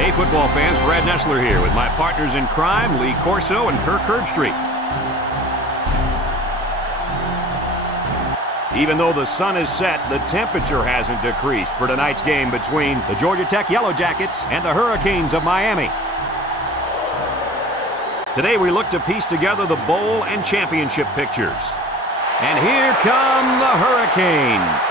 Hey, football fans, Brad Nessler here with my partners in crime, Lee Corso and Kirk Herbstreit. Even though the sun is set, the temperature hasn't decreased for tonight's game between the Georgia Tech Yellow Jackets and the Hurricanes of Miami. Today we look to piece together the bowl and championship pictures. And here come the Hurricanes.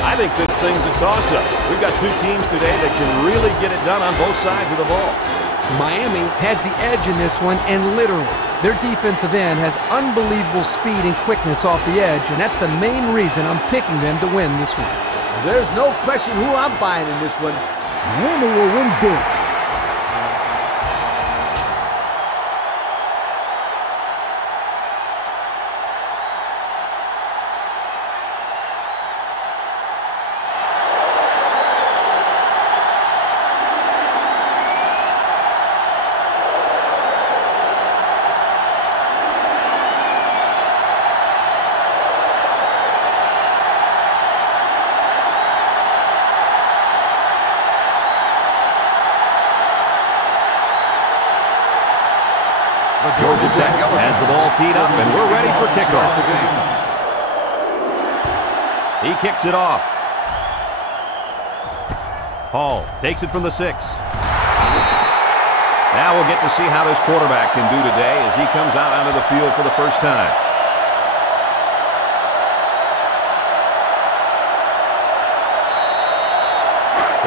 I think this thing's a toss-up. We've got two teams today that can really get it done on both sides of the ball. Miami has the edge in this one, and literally, their defensive end has unbelievable speed and quickness off the edge, and that's the main reason I'm picking them to win this one. There's no question who I'm buying in this one. Miami will win big. Georgia Tech has the ball teed up, and we're ready for kickoff. He kicks it off. Hall takes it from the 6. Now we'll get to see how this quarterback can do today as he comes out onto the field for the first time.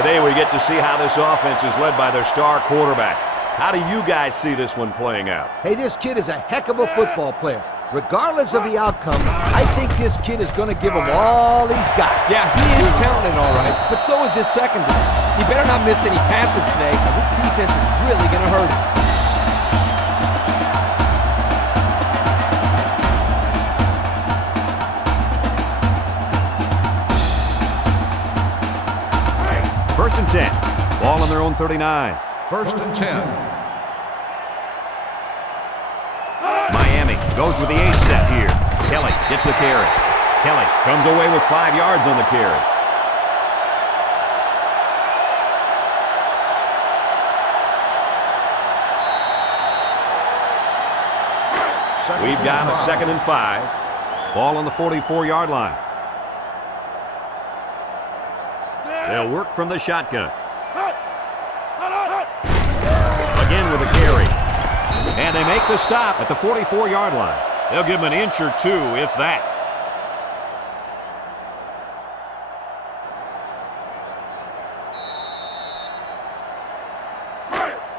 Today we get to see how this offense is led by their star quarterback. How do you guys see this one playing out? Hey, this kid is a heck of a football player. Regardless of the outcome, I think this kid is going to give him all he's got. Yeah, he is talented, all right, but so is his secondary. He better not miss any passes today, or this defense is really going to hurt him. First and 10. Ball on their own 39. First and 10. Miami goes with the ace set here. Kelly gets the carry. Kelly comes away with 5 yards on the carry. We've got a 2nd and 5. Ball on the 44-yard line. They'll work from the shotgun. Again with a carry. And they make the stop at the 44-yard line. They'll give him an inch or two, if that.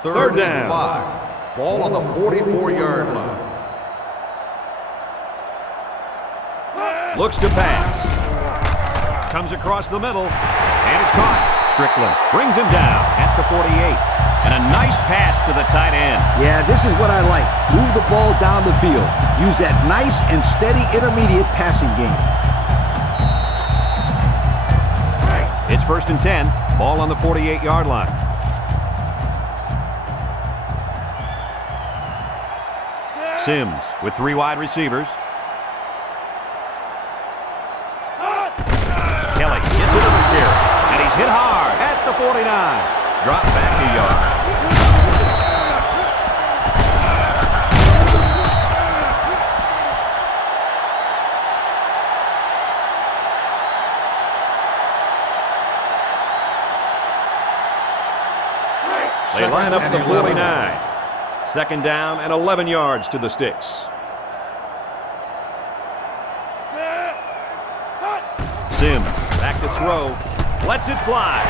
Third down. and 5. Ball on the 44-yard line. Looks to pass. Comes across the middle. And it's caught. Strickland brings him down at the 48. And a nice pass to the tight end. Yeah, this is what I like. Move the ball down the field. Use that nice and steady intermediate passing game. It's first and 10. Ball on the 48-yard line. Sims with 3 wide receivers. Kelly gets it over here. And he's hit hard at the 49. Drop back a yard. They line up the 49. 2nd down and 11 yards to the sticks. Sims back to throw. Lets it fly.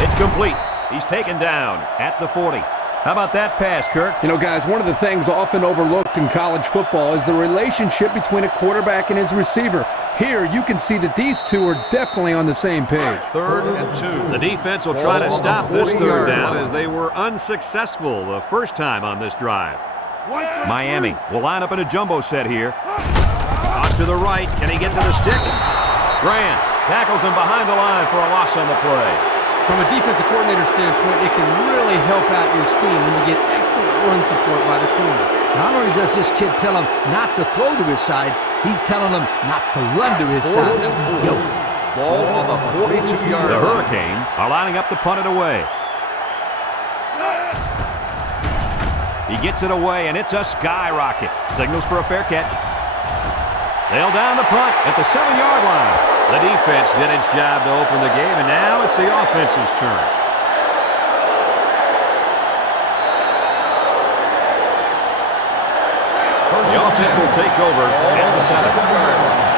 It's complete. He's taken down at the 40. How about that pass, Kirk? You know, guys, one of the things often overlooked in college football is the relationship between a quarterback and his receiver. Here, you can see that these two are definitely on the same page. 3rd and 2. The defense will try to stop this 3rd down as they were unsuccessful the first time on this drive. Miami will line up in a jumbo set here. Off to the right. Can he get to the sticks? Grant tackles him behind the line for a loss on the play. From a defensive coordinator standpoint, it can really help out your scheme when you get excellent run support by the corner. Not only does this kid tell him not to throw to his side, he's telling him not to run to his side. Yo, Ball on the 42-yard line. The Hurricanes are lining up to punt it away. He gets it away, and it's a skyrocket. Signals for a fair catch. They'll down the punt at the 7-yard line. The defense did its job to open the game, and now it's the offense's turn. The offense will take over at the 7-yard line.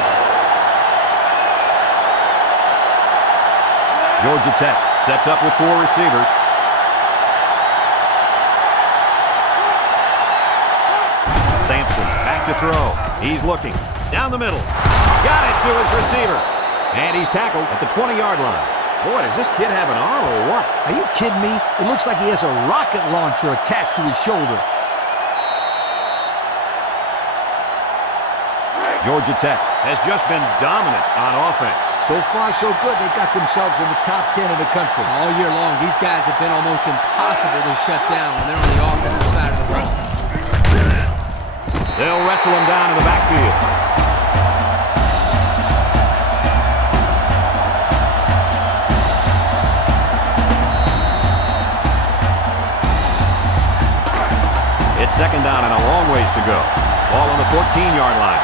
Georgia Tech sets up with 4 receivers. Sampson back to throw. He's looking. Down the middle. Got it to his receiver. And he's tackled at the 20-yard line. Boy, does this kid have an arm or what? Are you kidding me? It looks like he has a rocket launcher attached to his shoulder. Georgia Tech has just been dominant on offense. So far, so good. They got themselves in the top 10 in the country. All year long, these guys have been almost impossible to shut down when they're on the offensive side of the ball. They'll wrestle him down in the backfield. It's second down and a long ways to go. Ball on the 14-yard line.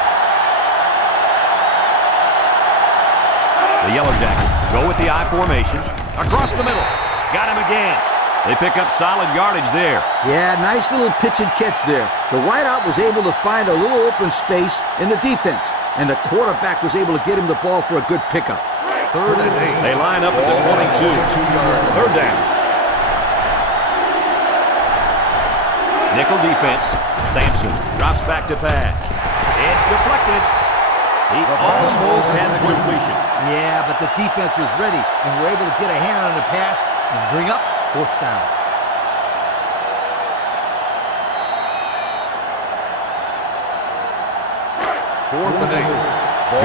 The Yellow Jackets go with the I formation. Across the middle. Got him again. They pick up solid yardage there. Yeah, nice little pitch and catch there. The wideout was able to find a little open space in the defense, and the quarterback was able to get him the ball for a good pickup. 3rd and 8. They line up at the 22. 3rd down. Nickel defense. Sampson drops back to pass. It's deflected. He almost had the completion. Yeah, but the defense was ready and were able to get a hand on the pass and bring up 4th down. Fourth and 8.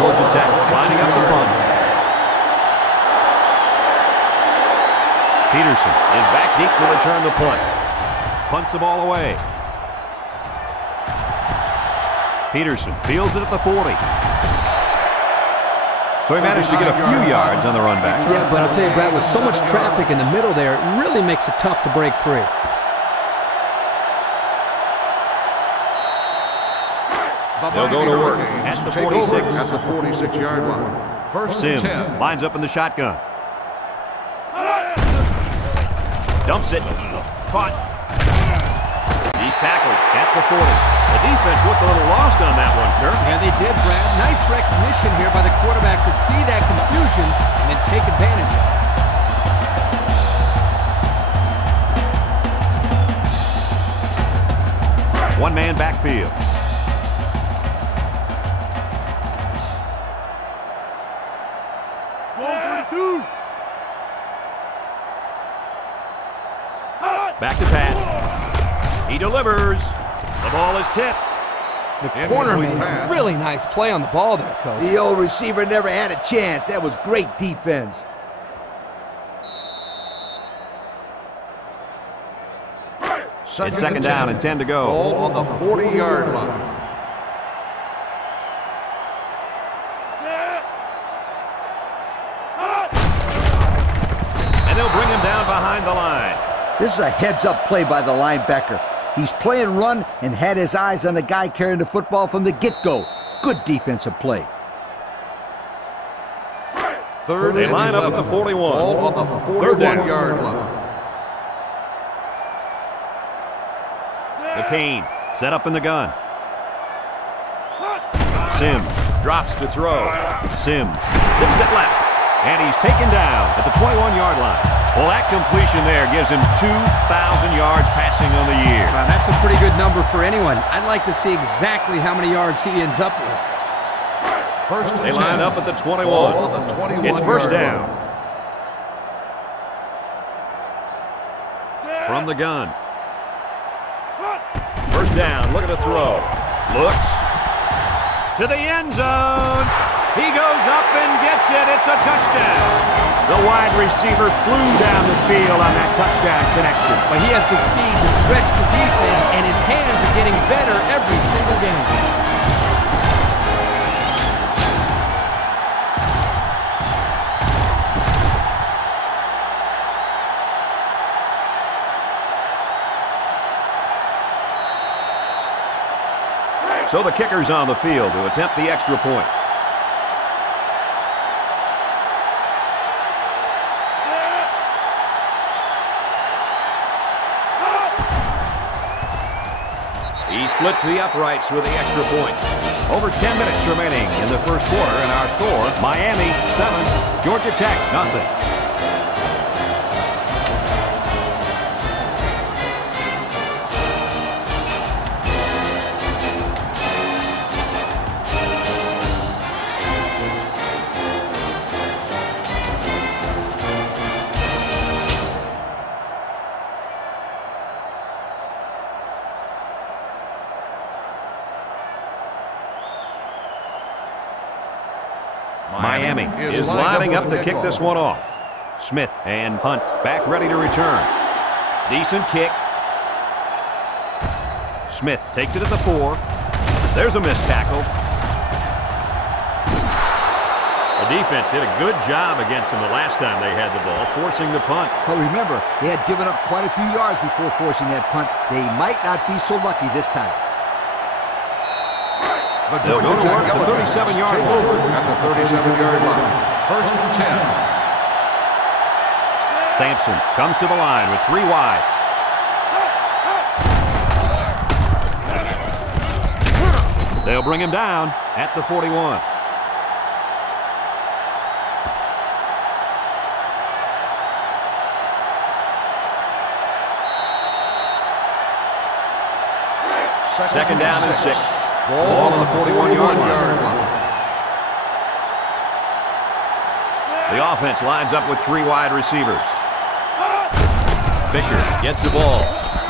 Georgia Tech lining up the punt. Peterson is back deep to return the punt. Punts the ball away. Peterson fields it at the 40. So he managed to get a few yards on the run back. Yeah, but I'll tell you, Brad, with so much traffic in the middle there, it really makes it tough to break free. They'll go to work at the 46. At the 46-yard line. 1st Sims and 10. lines up in the shotgun. Dumps it. Caught. He's tackled at the 40. The defense looked a little lost on that one, Kirk. Yeah, they did, Brad. Nice recognition here by the quarterback to see that confusion and then take advantage of it. One-man backfield. Back to Pat. He delivers. The ball is tipped. The corner made a really nice play on the ball there, Coach. The old receiver never had a chance. That was great defense. It's second down and 10 to go. Ball on the 40-yard line. And they'll bring him down behind the line. This is a heads-up play by the linebacker. He's playing run and had his eyes on the guy carrying the football from the get-go. Good defensive play. 3rd They and line up 11. at the 41. Ball on the 41-yard line. The Canes set up in the gun. Sims drops to throw. Sims zips it left. And he's taken down at the 21-yard line. Well, that completion there gives him 2,000 yards passing on the year. Wow, that's a pretty good number for anyone. I'd like to see exactly how many yards he ends up with. They line up at the 21. Ball on the 21-yard It's first down. line. From the gun. First down, look at the throw. Looks to the end zone. He goes up and gets it. It's a touchdown. The wide receiver flew down the field on that touchdown connection. But he has the speed to stretch the defense, and his hands are getting better every single game. So the kicker's on the field to attempt the extra point. He splits the uprights with the extra point. Over 10 minutes remaining in the first quarter, and our score, Miami 7, Georgia Tech 0. Miami is lining up to kick this one off. Smith and Hunt back ready to return. Decent kick. Smith takes it at the 4. There's a missed tackle. The defense did a good job against them the last time they had the ball, forcing the punt. But remember, they had given up quite a few yards before forcing that punt. They might not be so lucky this time. They'll go to work at the 37-yard line. At the 37-yard line. First and 10. Sampson comes to the line with 3 wide. They'll bring him down at the 41. Second down and 6. Ball on the 41-yard line. The offense lines up with 3 wide receivers. Fisher gets the ball.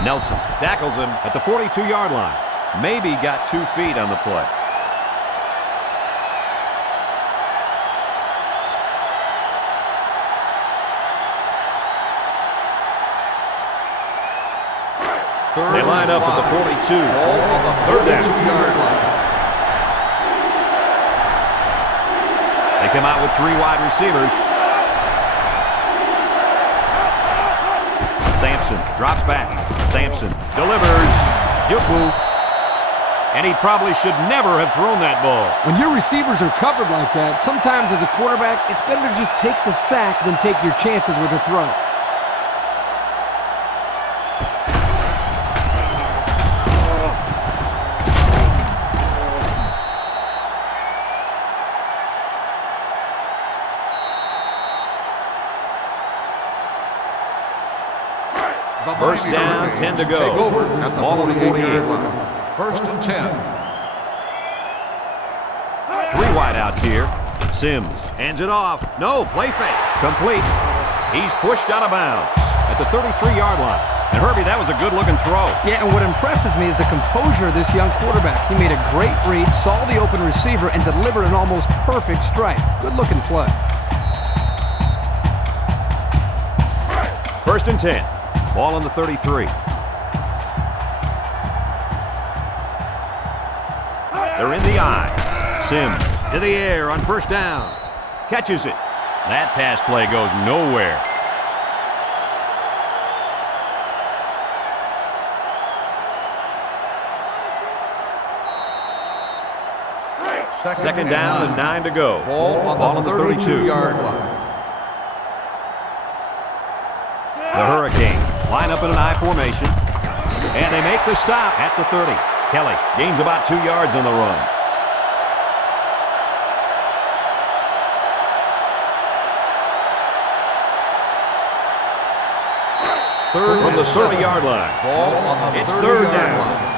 Nelson tackles him at the 42-yard line. Maybe got 2 feet on the play. They line up at the 42. Ball on the 32-yard line. They come out with 3 wide receivers. Sampson drops back. Sampson delivers. Juku. And he probably should never have thrown that ball. When your receivers are covered like that, sometimes as a quarterback, it's better to just take the sack than take your chances with a throw. First down, 10 to go. Take over at the Ball on the 48. line. First and 10. 3 wideouts here. Sims hands it off. No, play fake. Complete. He's pushed out of bounds at the 33-yard line. And Herbie, that was a good-looking throw. Yeah, and what impresses me is the composure of this young quarterback. He made a great read, saw the open receiver, and delivered an almost perfect strike. Good-looking play. First and 10. Ball on the 33. They're in the eye. Sims to the air on first down. Catches it. That pass play goes nowhere. Second down and 9 to go. Ball on the 32-yard line. The Hurricanes line up in an I formation. And they make the stop at the 30. Kelly gains about 2 yards on the run. Third from the 30-yard line. Ball on the It's third down. line.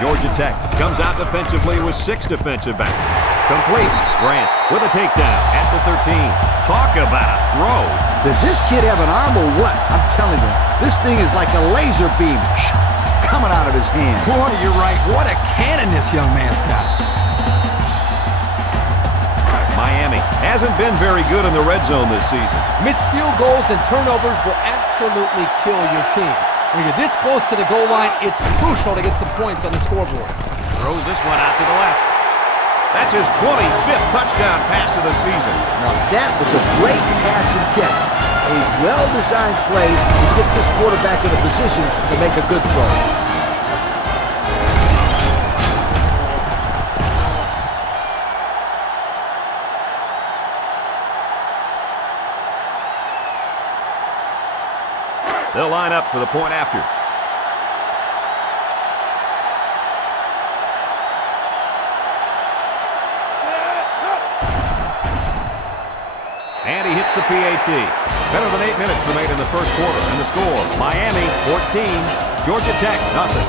Georgia Tech comes out defensively with 6 defensive backs. Complete. Grant with a takedown at the 13. Talk about a throw. Does this kid have an arm or what? I'm telling you, this thing is like a laser beam coming out of his hand. Boy, you're right. What a cannon this young man's got. Miami hasn't been very good in the red zone this season. Missed field goals and turnovers will absolutely kill your team. When you're this close to the goal line, it's crucial to get some points on the scoreboard. Throws this one out to the left. That's his 25th touchdown pass of the season. Now that was a great pass and catch. A well-designed play to get this quarterback in a position to make a good throw. line up for the point after. And he hits the PAT. Better than 8 minutes remain in the first quarter. And the score, Miami 14, Georgia Tech nothing.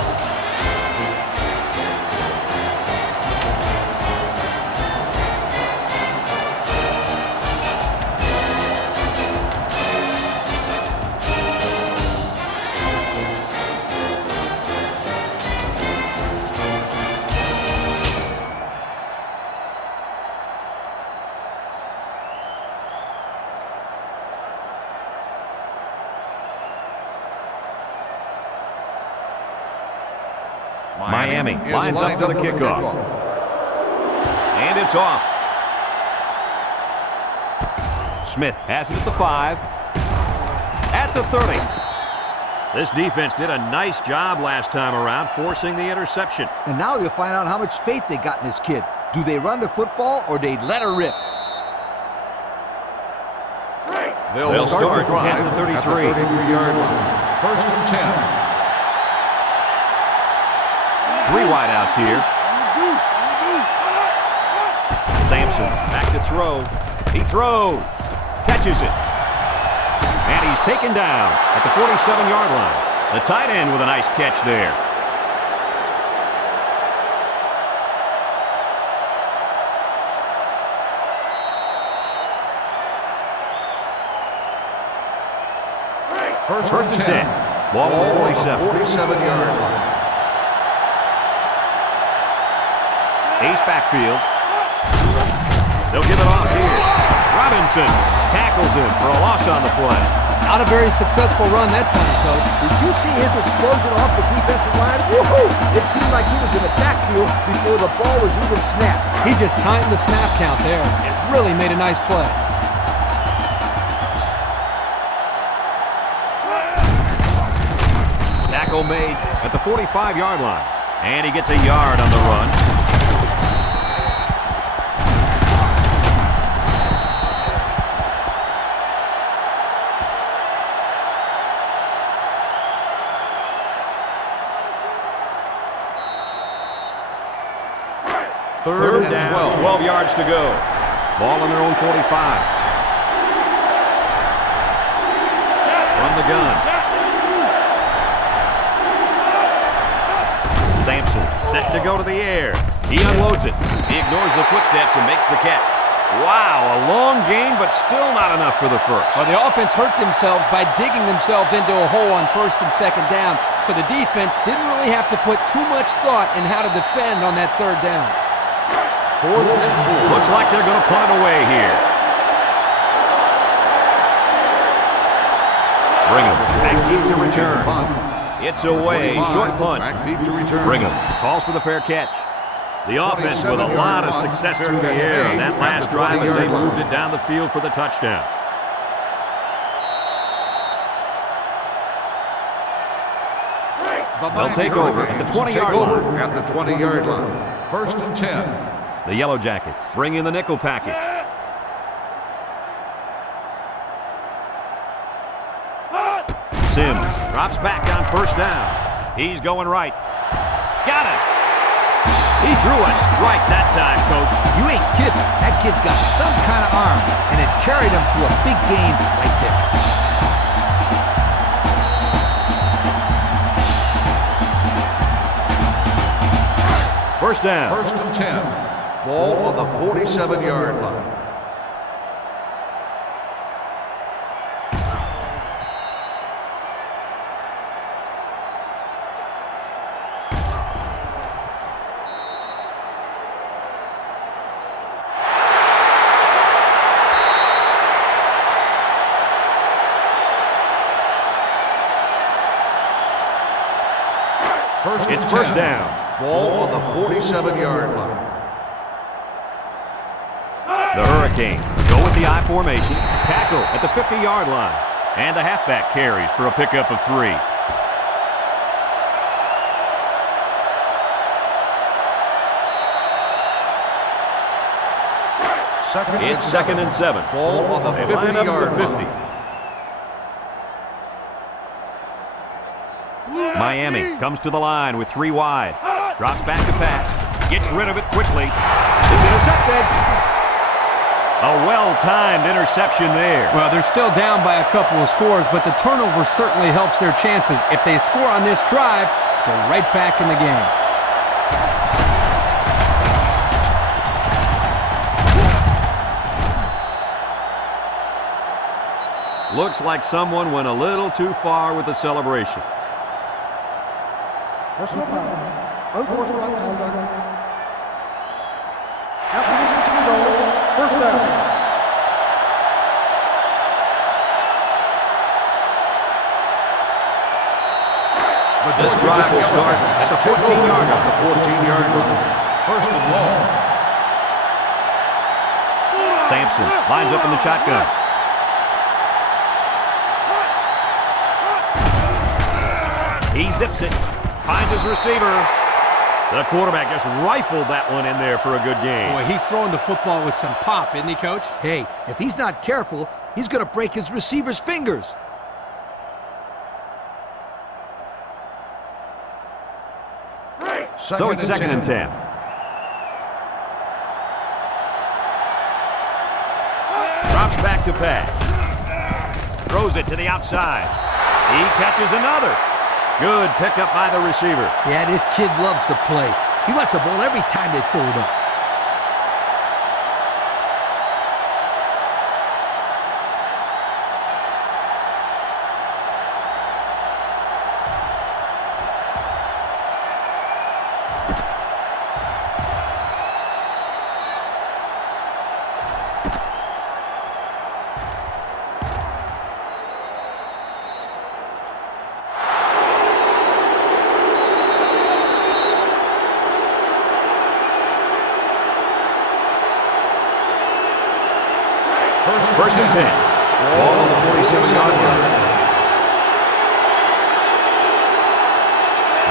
Miami lines up for the kickoff. And it's off. Smith has it at the 5. At the 30. This defense did a nice job last time around, forcing the interception. And now you'll find out how much faith they got in this kid. Do they run the football or they let her rip? They'll start the drive at the 33. At the 33-yard line. First and 10. 3 wideouts here. Sampson back to throw. He throws. Catches it. And he's taken down at the 47-yard line. The tight end with a nice catch there. First and 10. Ball on the 47. 47-yard line. Ace backfield. They'll give it off here. Robinson tackles him for a loss on the play. Not a very successful run that time, Coach. Did you see his explosion off the defensive line? Woohoo! It seemed like he was in the backfield before the ball was even snapped. He just timed the snap count there. It really made a nice play. Tackle made at the 45-yard line. And he gets a yard on the run. Third down, 12 yards to go. Ball on their own 45. From the gun. Sampson set to go to the air. He unloads it. He ignores the footsteps and makes the catch. Wow, a long gain, but still not enough for the first. Well, the offense hurt themselves by digging themselves into a hole on first and second down, so the defense didn't really have to put too much thought in how to defend on that third down. Fourth and 4. Looks like they're going to punt it away here. Brigham back deep to return. It's away, short punt. Back deep to return. Brigham calls for the fair catch. The offense with a lot of success through the air on that last drive as they moved it down the field for the touchdown. They'll take over at the 20-yard line. At the 20-yard line. First and 10. The Yellow Jackets bring in the nickel package. Sims drops back on first down. He's going right. Got it. He threw a strike that time, Coach. You ain't kidding. That kid's got some kind of arm, and it carried him to a big game right there. First down. First and 10. Ball on the 47-yard line. It's first down. Ball on the 47-yard line. The Hurricanes go with the I formation. Tackle at the 50-yard line. And the halfback carries for a pickup of 3. It's second and 7. Ball on the 50-yard line. Miami comes to the line with 3 wide. Drops back to pass. Gets rid of it quickly. It's intercepted. A well-timed interception there. Well, they're still down by a couple of scores, but the turnover certainly helps their chances. If they score on this drive, they're right back in the game. Looks like someone went a little too far with the celebration. Personal foul. Unsportsmanlike conduct. After this is to be goal, first down. This drive will start at the 14-yard line. The 14-yard line. First and long. Sampson lines up in the shotgun. He zips it. Finds his receiver. The quarterback just rifled that one in there for a good game. Boy, he's throwing the football with some pop, isn't he, Coach? Hey, if he's not careful, he's going to break his receiver's fingers. So it's second and 10. Drops back to pass. Throws it to the outside. He catches another. Good pickup by the receiver. Yeah, this kid loves to play. He wants the ball every time they throw it up. First and 10. Ball on the 47-yard line.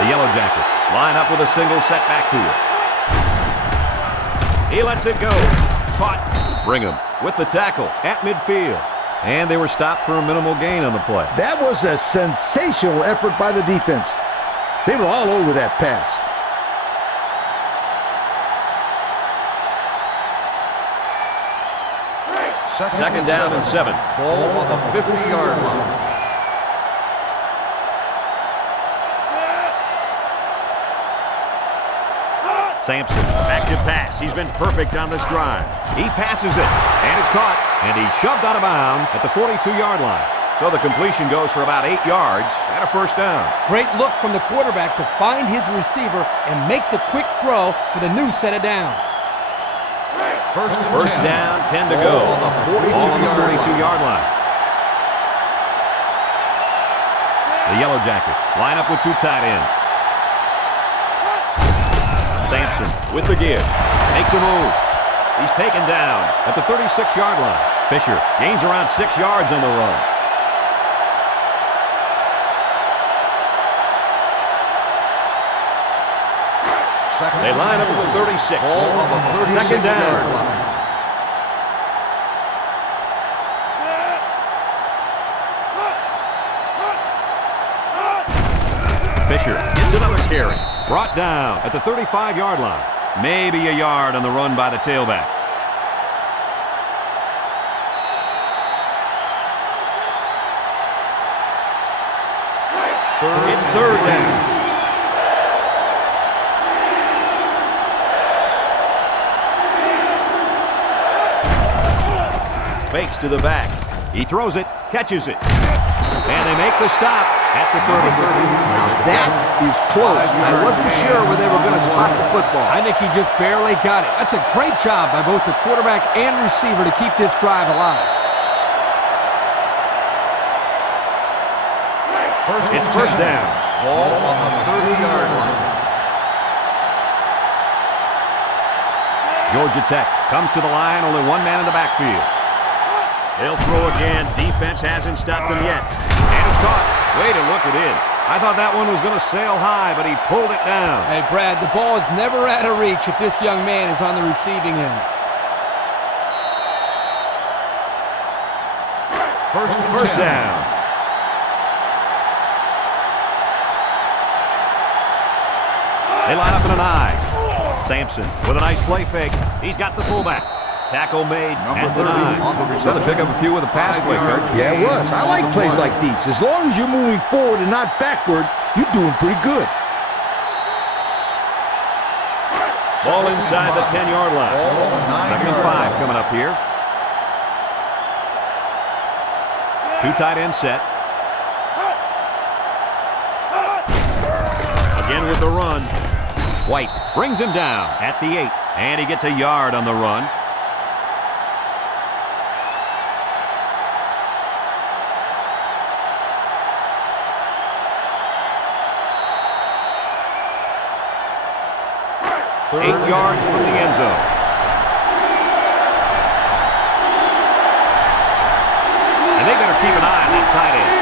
The Yellow Jackets line up with a single set backfield. He lets it go. Caught. Brigham with the tackle at midfield. And they were stopped for a minimal gain on the play. That was a sensational effort by the defense. They were all over that pass. Second down and 7. Ball on the 50-yard line. Sampson, back to pass. He's been perfect on this drive. He passes it, and it's caught, and he's shoved out of bounds at the 42-yard line. So the completion goes for about 8 yards and a first down. Great look from the quarterback to find his receiver and make the quick throw for the new set of downs. First down, 10 to go. On the 42-yard line. The Yellow Jackets line up with 2 tight ends. Sampson with the give. Makes a move. He's taken down at the 36-yard line. Fisher gains around 6 yards on the run. They line up at the 36. Ball on the 36-yard Second down. line. Fisher gets another carry. Brought down at the 35-yard line. Maybe a yard on the run by the tailback. It's third down. Fakes to the back. He throws it, catches it. And they make the stop at the 30. Now that is close. I wasn't sure where they were going to spot the football. I think he just barely got it. That's a great job by both the quarterback and receiver to keep this drive alive. It's first down. Ball on the 30-yard line. Georgia Tech comes to the line, only one man in the backfield. They'll throw again. Defense hasn't stopped them yet. And it's caught. Way to look it in. I thought that one was going to sail high, but he pulled it down. Hey, Brad, the ball is never out of reach if this young man is on the receiving end. First down. They line up in an I. Sampson with a nice play fake. He's got the fullback. Tackle made at the 9. So they pick up a few with a pass play, Coach. Yeah, it was. I like plays like these. As long as you're moving forward and not backward, you're doing pretty good. Ball inside the 10-yard line. 2nd and 5 coming up here. 2 tight end set. Again with the run. White brings him down at the 8. And he gets a yard on the run. Eight yards from the end zone. And they better keep an eye on that tight end.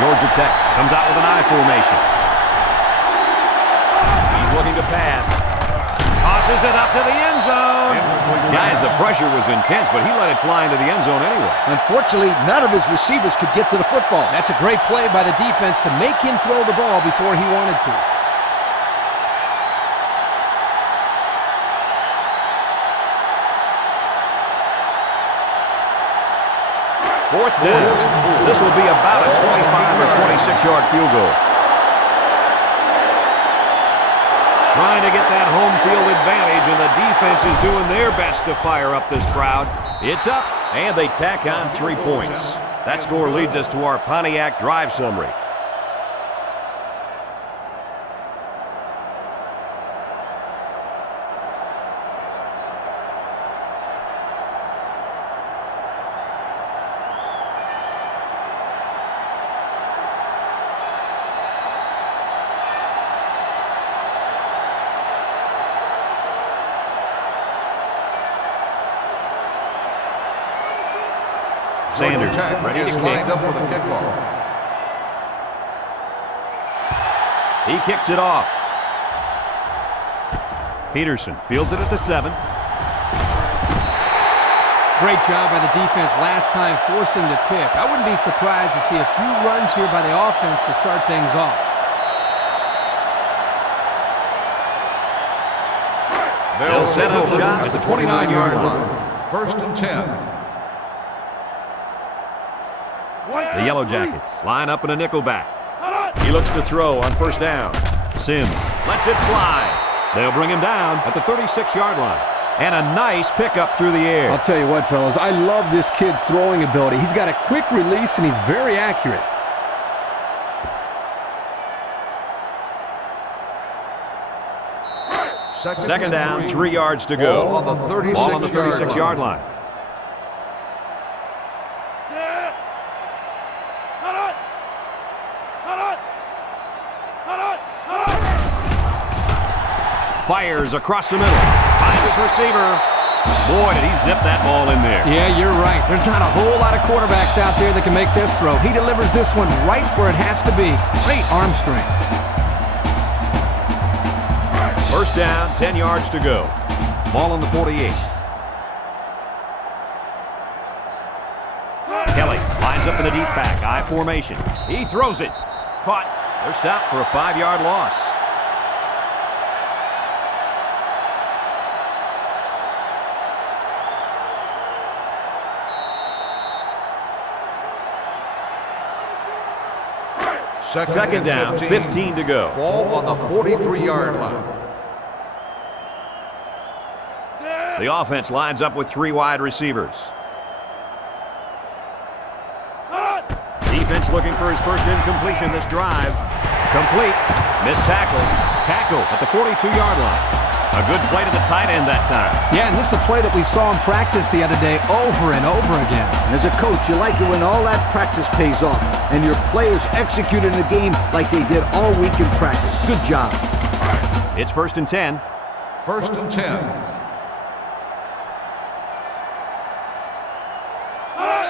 Georgia Tech comes out with an I formation. He's looking to pass. Tosses it up to the end zone. Guys, the pressure was intense, but he let it fly into the end zone anyway. Unfortunately, none of his receivers could get to the football. That's a great play by the defense to make him throw the ball before he wanted to. Fourth down. This will be about a 25 or 26-yard field goal. Trying to get that home field advantage, and the defense is doing their best to fire up this crowd. It's up, and they tack on 3 points. That score leads us to our Pontiac drive summary. Sanders ready to kick. Up for the kickoff. He kicks it off. Peterson fields it at the 7. Great job by the defense last time forcing the pick. I wouldn't be surprised to see a few runs here by the offense to start things off. They'll set up shop at the 29-yard line. 1st and 10. The Yellow Jackets line up in a nickelback. He looks to throw on 1st down. Sims lets it fly. They'll bring him down at the 36-yard line. And a nice pickup through the air. I'll tell you what, fellas, I love this kid's throwing ability. He's got a quick release, and he's very accurate. Second down, 3 yards to go. Ball on the 36-yard line. Fires across the middle. Finds his receiver. Boy, did he zip that ball in there. Yeah, you're right. There's not a whole lot of quarterbacks out there that can make this throw. He delivers this one right where it has to be. Great arm strength. 1st down, 10 yards to go. Ball on the 48. Kelly lines up in the deep back. I formation. He throws it. Caught. They're stopped for a 5-yard loss. Second down, 15 to go. Ball on the 43-yard line. The offense lines up with 3 wide receivers. Defense looking for his first incompletion this drive. Complete. Missed tackle. Tackle at the 42-yard line. A good play to the tight end that time. Yeah, and this is a play that we saw in practice the other day over and over again. And as a coach, you like it when all that practice pays off and your players execute in the game like they did all week in practice. Good job. It's 1st and 10. 1st and 10.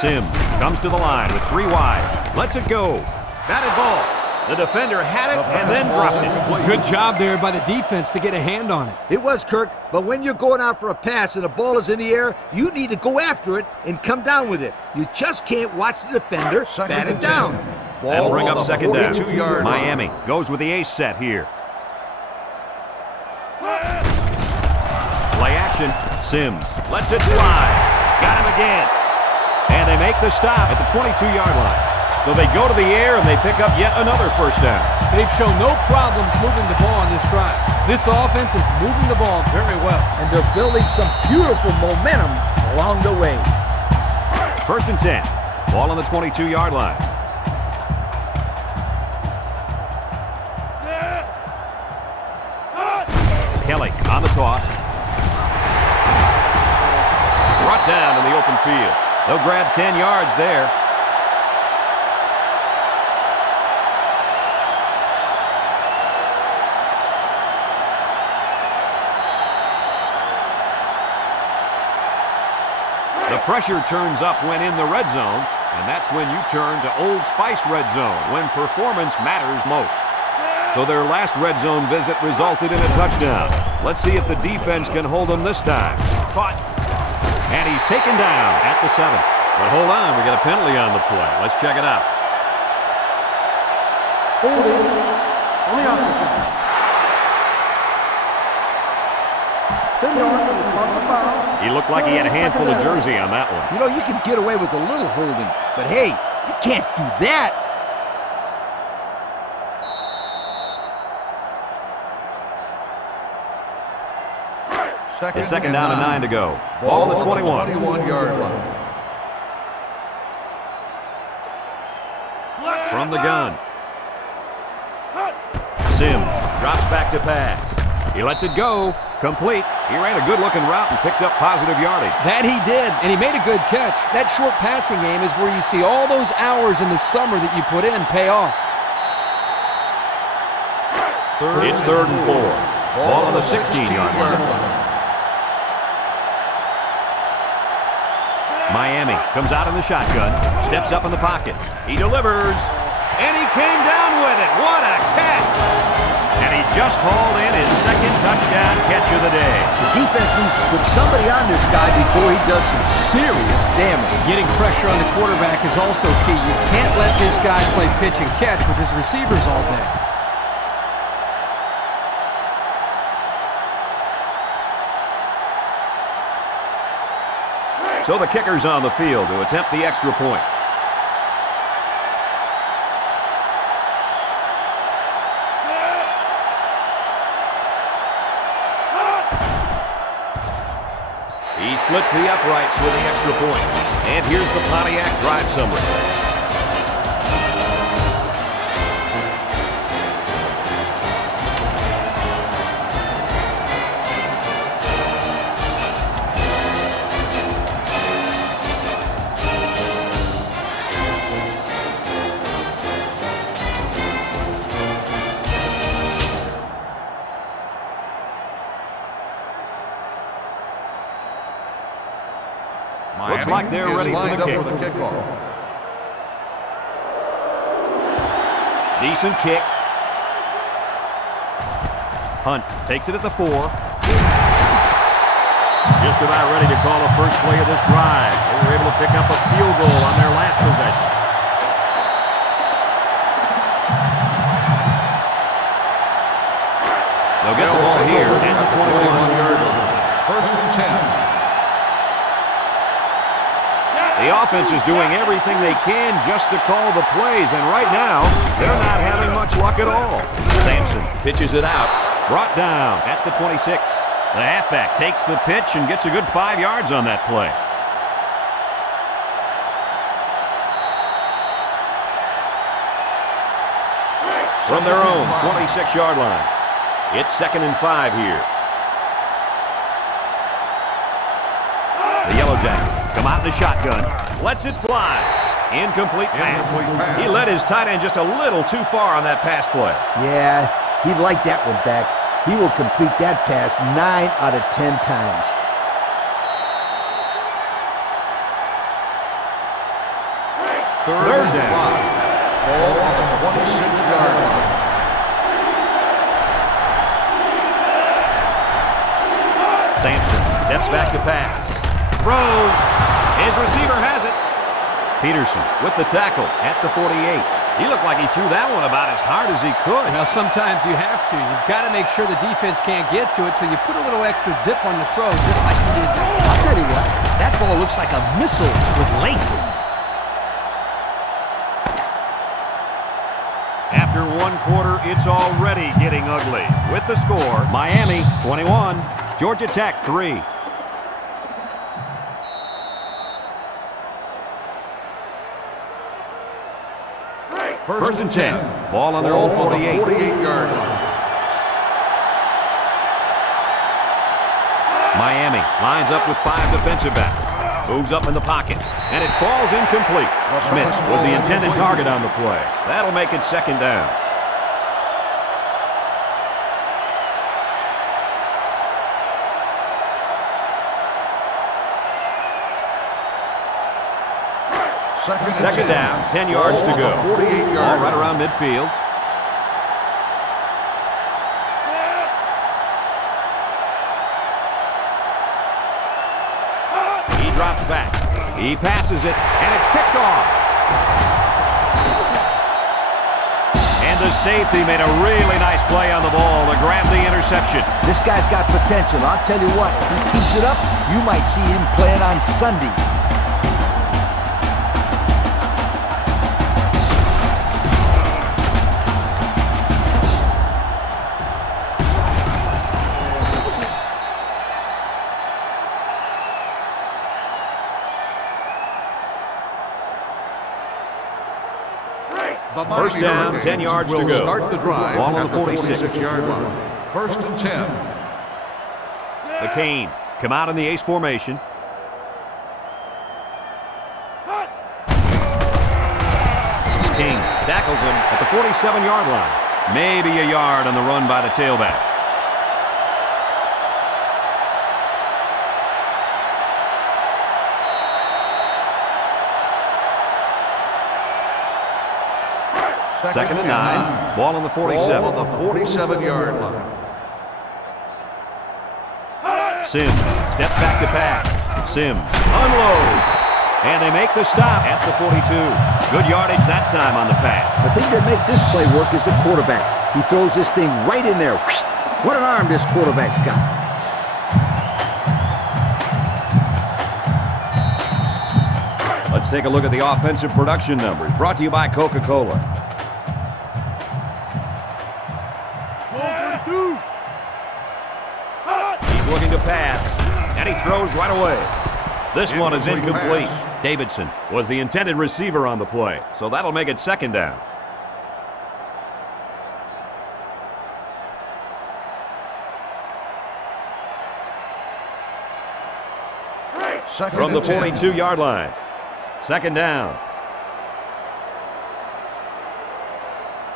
Sims comes to the line with 3 wide. Lets it go. Batted ball. The defender had it and then dropped it. Good job there by the defense to get a hand on it. It was, Kirk, but when you're going out for a pass and the ball is in the air, you need to go after it and come down with it. You just can't watch the defender bat it down. That'll bring up 2nd down. Miami goes with the ace set here. Play action. Sims lets it fly. Got him again. And they make the stop at the 22-yard line. So they go to the air and they pick up yet another first down. They've shown no problems moving the ball on this drive. This offense is moving the ball very well. And they're building some beautiful momentum along the way. 1st and 10. Ball on the 22-yard line. Kelly on the toss. Brought down in the open field. They'll grab 10 yards there. The pressure turns up when in the red zone, and that's when you turn to Old Spice red zone, when performance matters most. So their last red zone visit resulted in a touchdown. Let's see if the defense can hold them this time. Caught. And he's taken down at the 7. But hold on, we got a penalty on the play. Let's check it out. Holding on the offense. 10 yards and it's marked the foul. He looked like he had a handful of jersey on that one. You know, you can get away with a little holding, but hey, you can't do that. It's second down and 9 to go. Ball at the 21. 21-yard line. From the gun. Sims drops back to pass. He lets it go. Complete. He ran a good-looking route and picked up positive yardage. That he did, and he made a good catch. That short passing game is where you see all those hours in the summer that you put in pay off. It's 3rd and 4. Ball on the 16-yard line. Miami comes out in the shotgun, steps up in the pocket. He delivers, and he came down with it. What a catch! And he just hauled in his 2nd touchdown catch of the day. The defense needs to put somebody on this guy before he does some serious damage. Getting pressure on the quarterback is also key. You can't let this guy play pitch and catch with his receivers all day. So the kicker's on the field to attempt the extra point. He splits the uprights with the extra point. And here's the Pontiac drive summary. Looks like they're ready for the kickoff. Decent kick. Hunt takes it at the 4. Just about ready to call the first play of this drive. They were able to pick up a field goal on their last possession. They'll get the ball here at the 21-yard line. 1st and 10. The offense is doing everything they can just to call the plays, and right now, they're not having much luck at all. Sampson pitches it out. Brought down at the 26. The halfback takes the pitch and gets a good 5 yards on that play. From their own 26-yard line. It's 2nd and 5 here. The Yellow Jackets come out in the shotgun. Lets it fly. Incomplete pass. He led his tight end just a little too far on that pass play. Yeah, he'd like that one back. He will complete that pass 9 out of 10 times. Third down. Ball on the 26-yard line. Sampson steps back to pass. Throws. His receiver has it. Peterson with the tackle at the 48. He looked like he threw that one about as hard as he could. Well, sometimes you have to. You've got to make sure the defense can't get to it, so you put a little extra zip on the throw, just like he did there. I'll tell you what, that ball looks like a missile with laces. After one quarter, it's already getting ugly. With the score, Miami 21, Georgia Tech 3. First and 10. Ball on their own 48. 48-yard line. Miami lines up with 5 defensive backs. Moves up in the pocket. And it falls incomplete. Schmitz was the intended target on the play. That'll make it second down. Second down, 10 yards to go. 48-yard Ball right around midfield. He drops back. He passes it, and it's picked off. And the safety made a really nice play on the ball to grab the interception. This guy's got potential. I'll tell you what, if he keeps it up, you might see him playing on Sundays. First down, 10 yards to go. Start the drive. Ball on the 46-yard line. First and 10. The Canes come out in the ace formation. King tackles him at the 47-yard line. Maybe a yard on the run by the tailback. Second and 9. Ball on the 47. Ball on the 47-yard line. Sims steps back to pass. Sims unloads. And they make the stop at the 42. Good yardage that time on the pass. The thing that makes this play work is the quarterback. He throws this thing right in there. What an arm this quarterback's got. Let's take a look at the offensive production numbers. Brought to you by Coca-Cola. He's looking to pass, and he throws right away. This one is incomplete. Davidson was the intended receiver on the play, so that'll make it second down. From the 42-yard line. Second down.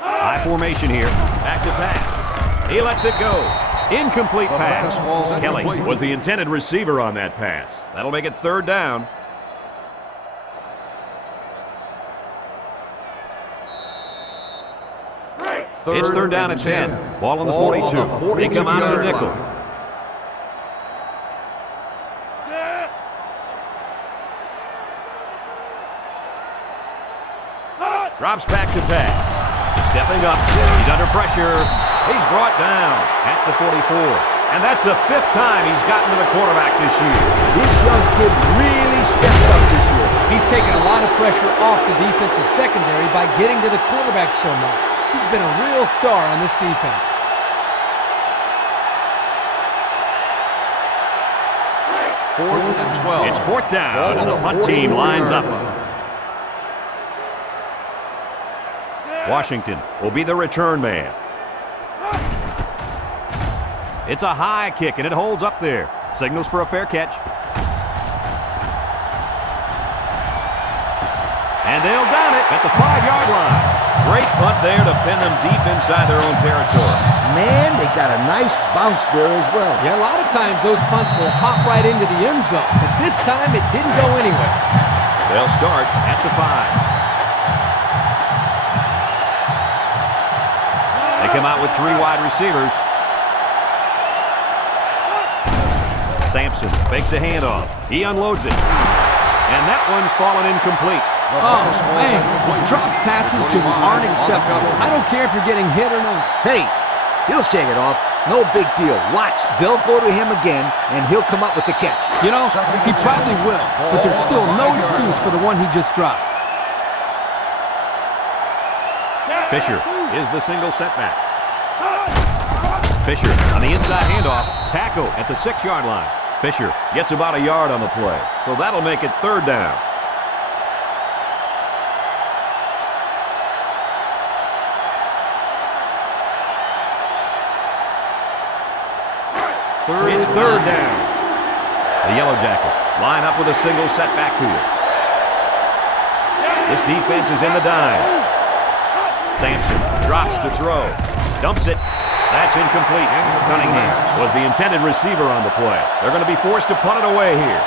High formation here. Back to pass. He lets it go. Incomplete pass. Kelly was the intended receiver on that pass. That'll make it third down. It's third down and 10. Ball on the 42. They come out of the nickel. Drops back to pass. Stepping up. He's under pressure. He's brought down at the 44. And that's the 5th time he's gotten to the quarterback this year. This young kid really stepped up this year. He's taken a lot of pressure off the defensive secondary by getting to the quarterback so much. He's been a real star on this defense. Fourth and 12. It's fourth down, and the punt team lines up. Washington will be the return man. It's a high kick, and it holds up there. Signals for a fair catch. And they'll down it at the 5-yard line. Great punt there to pin them deep inside their own territory. Man, they got a nice bounce there as well. Yeah, a lot of times those punts will hop right into the end zone, but this time it didn't go anywhere. They'll start at the 5. They come out with 3 wide receivers. Sampson fakes a handoff. He unloads it. And that one's fallen incomplete. Oh, man, drop passes just aren't acceptable. I don't care if you're getting hit or not. Hey, he'll shake it off. No big deal. Watch, they'll go to him again, and he'll come up with the catch. You know, he probably will, but there's still no excuse for the one he just dropped. Fisher is the single setback. Fisher on the inside handoff. Tackle at the 6-yard line. Fisher gets about a yard on the play, so that'll make it 3rd down. It's 3rd down. The Yellow Jackets line up with a single set backfield. This defense is in the dime. Sampson drops to throw. Dumps it. That's incomplete. Cunningham was the intended receiver on the play. They're going to be forced to punt it away here.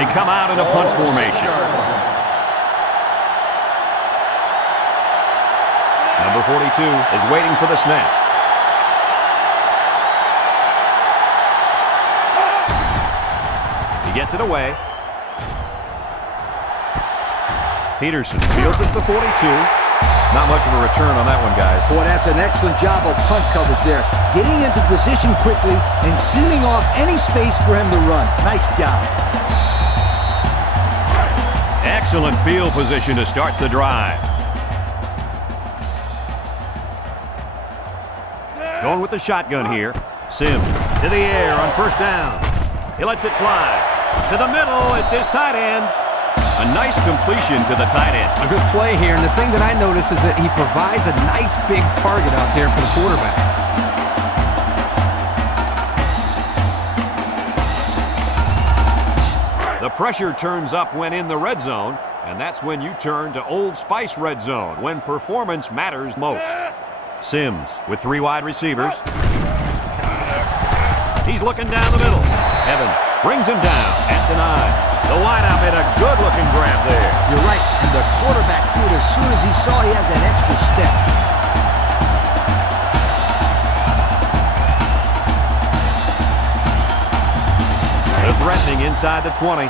They come out in a punt formation. Number 42 is waiting for the snap. He gets it away. Peterson fields it to 42. Not much of a return on that one, guys. Boy, that's an excellent job of punt coverage there. Getting into position quickly and sealing off any space for him to run. Nice job. Excellent field position to start the drive. Going with the shotgun here. Sims to the air on 1st down. He lets it fly. To the middle, it's his tight end. A nice completion to the tight end. A good play here, and the thing that I notice is that he provides a nice big target out there for the quarterback. The pressure turns up when in the red zone, and that's when you turn to Old Spice red zone, when performance matters most. Sims with 3 wide receivers. He's looking down the middle. Evans brings him down at the 9. The wideout made a good-looking grab there. You're right, and the quarterback threw it as soon as he saw he had that extra step. They're threatening inside the 20.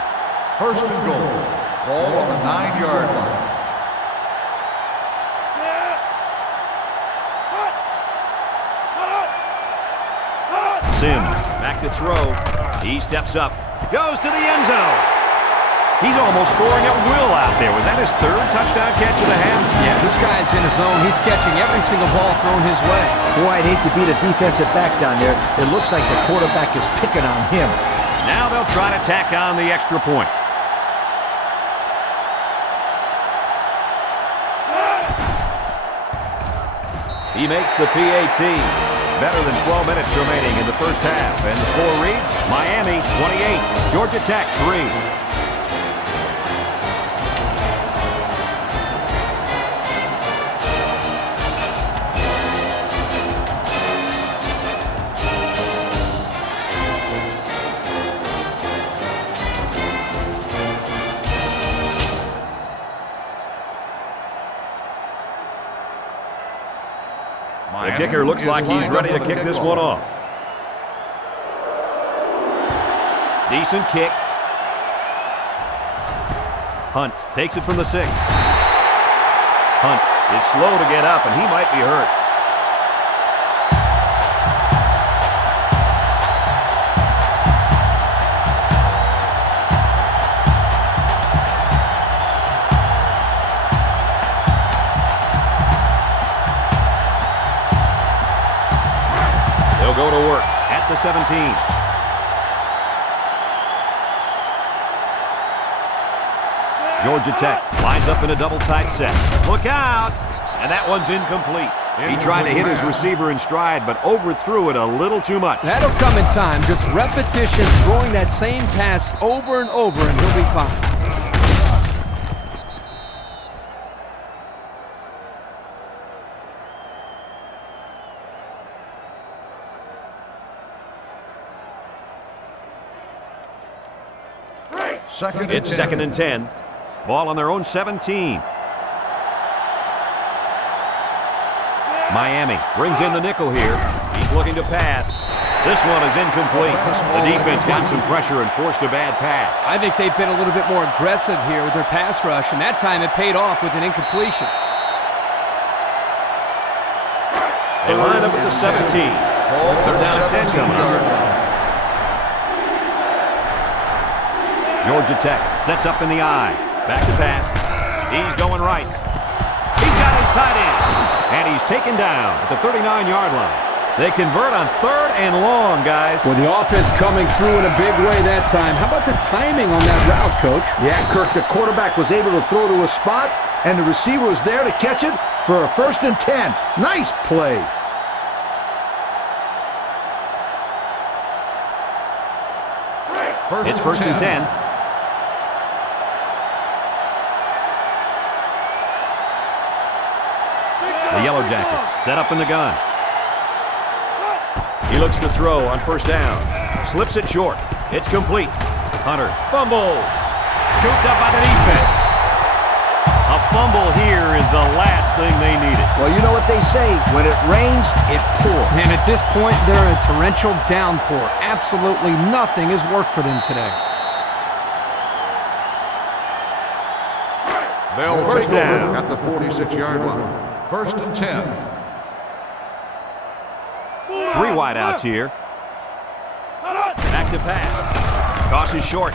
1st and goal. Ball on the 9-yard line. Sims back to throw. He steps up. Goes to the end zone. He's almost scoring at will out there. Was that his 3rd touchdown catch of the half? Yeah, this guy's in his zone. He's catching every single ball thrown his way. Boy, I'd hate to be the defensive back down there. It looks like the quarterback is picking on him. Now they'll try to tack on the extra point. He makes the PAT. Better than 12 minutes remaining in the 1st half. And the score reads, Miami 28, Georgia Tech 3. The kicker looks like he's ready to kick this one off. Decent kick. Hunt takes it from the 6. Hunt is slow to get up, and he might be hurt. Go to work at the 17. Georgia Tech lines up in a double tight set. Look out! And that one's incomplete. He tried to hit his receiver in stride, but overthrew it a little too much. That'll come in time. Just repetition, throwing that same pass over and over, and he'll be fine. It's 2nd and 10. Ball on their own 17. Miami brings in the nickel here. He's looking to pass. This one is incomplete. The defense got some pressure and forced a bad pass. I think they've been a little bit more aggressive here with their pass rush, and that time it paid off with an incompletion. They line up at the 17. They're down at 10 coming up. Georgia Tech sets up in the I. Back to pass. He's going right. He's got his tight end. And he's taken down at the 39-yard line. They convert on 3rd and long, guys. Well, the offense coming through in a big way that time. How about the timing on that route, Coach? Yeah, Kirk, the quarterback was able to throw to a spot, and the receiver was there to catch it for a 1st and 10. Nice play. It's 1st and 10. The Yellow Jackets set up in the gun. He looks to throw on 1st down. Slips it short. It's complete. Hunter fumbles. Scooped up by the defense. A fumble here is the last thing they needed. Well, you know what they say. When it rains, it pours. And at this point, they're in a torrential downpour. Absolutely nothing has worked for them today. They'll First take down over at the 46-yard line. 1st and 10. 3 wideouts here. Back to pass. Toss is short.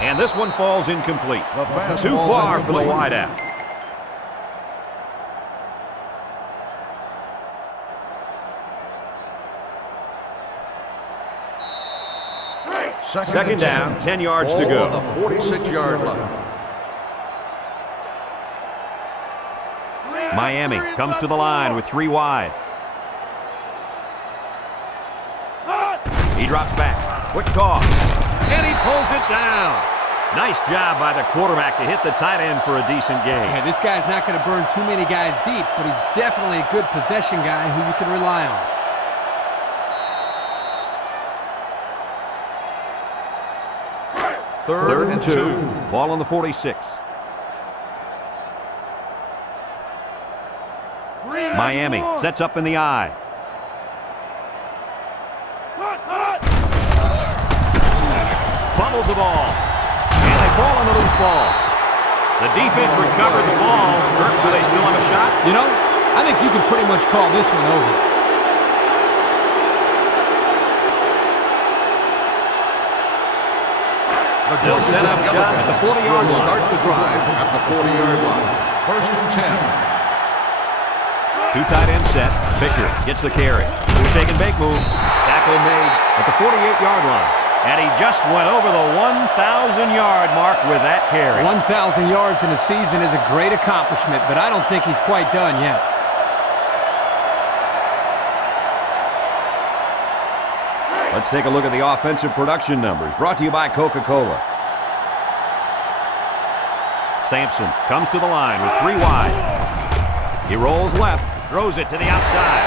And this one falls incomplete. Too far for the wideout. Second down, 10 yards to go. On the 46-yard line. Miami comes to the line with 3 wide. He drops back. Quick toss. And he pulls it down. Nice job by the quarterback to hit the tight end for a decent gain. Yeah, this guy's not going to burn too many guys deep, but he's definitely a good possession guy who you can rely on. Third and 2. Ball on the 46. Miami sets up in the I. Fumbles the ball. And they fall on the loose ball. The defense recovered the ball. Kirk, do they still have a shot? You know, I think you can pretty much call this one over. They'll set up shop at the 40-yard line. Start the drive at the 40-yard line. 1st and 10. 2 tight ends set. Fisher gets the carry. Shake and bake move. Tackle made at the 48-yard line. And he just went over the 1,000-yard mark with that carry. 1,000 yards in a season is a great accomplishment, but I don't think he's quite done yet. Let's take a look at the offensive production numbers, brought to you by Coca-Cola. Sampson comes to the line with 3 wide. He rolls left, throws it to the outside.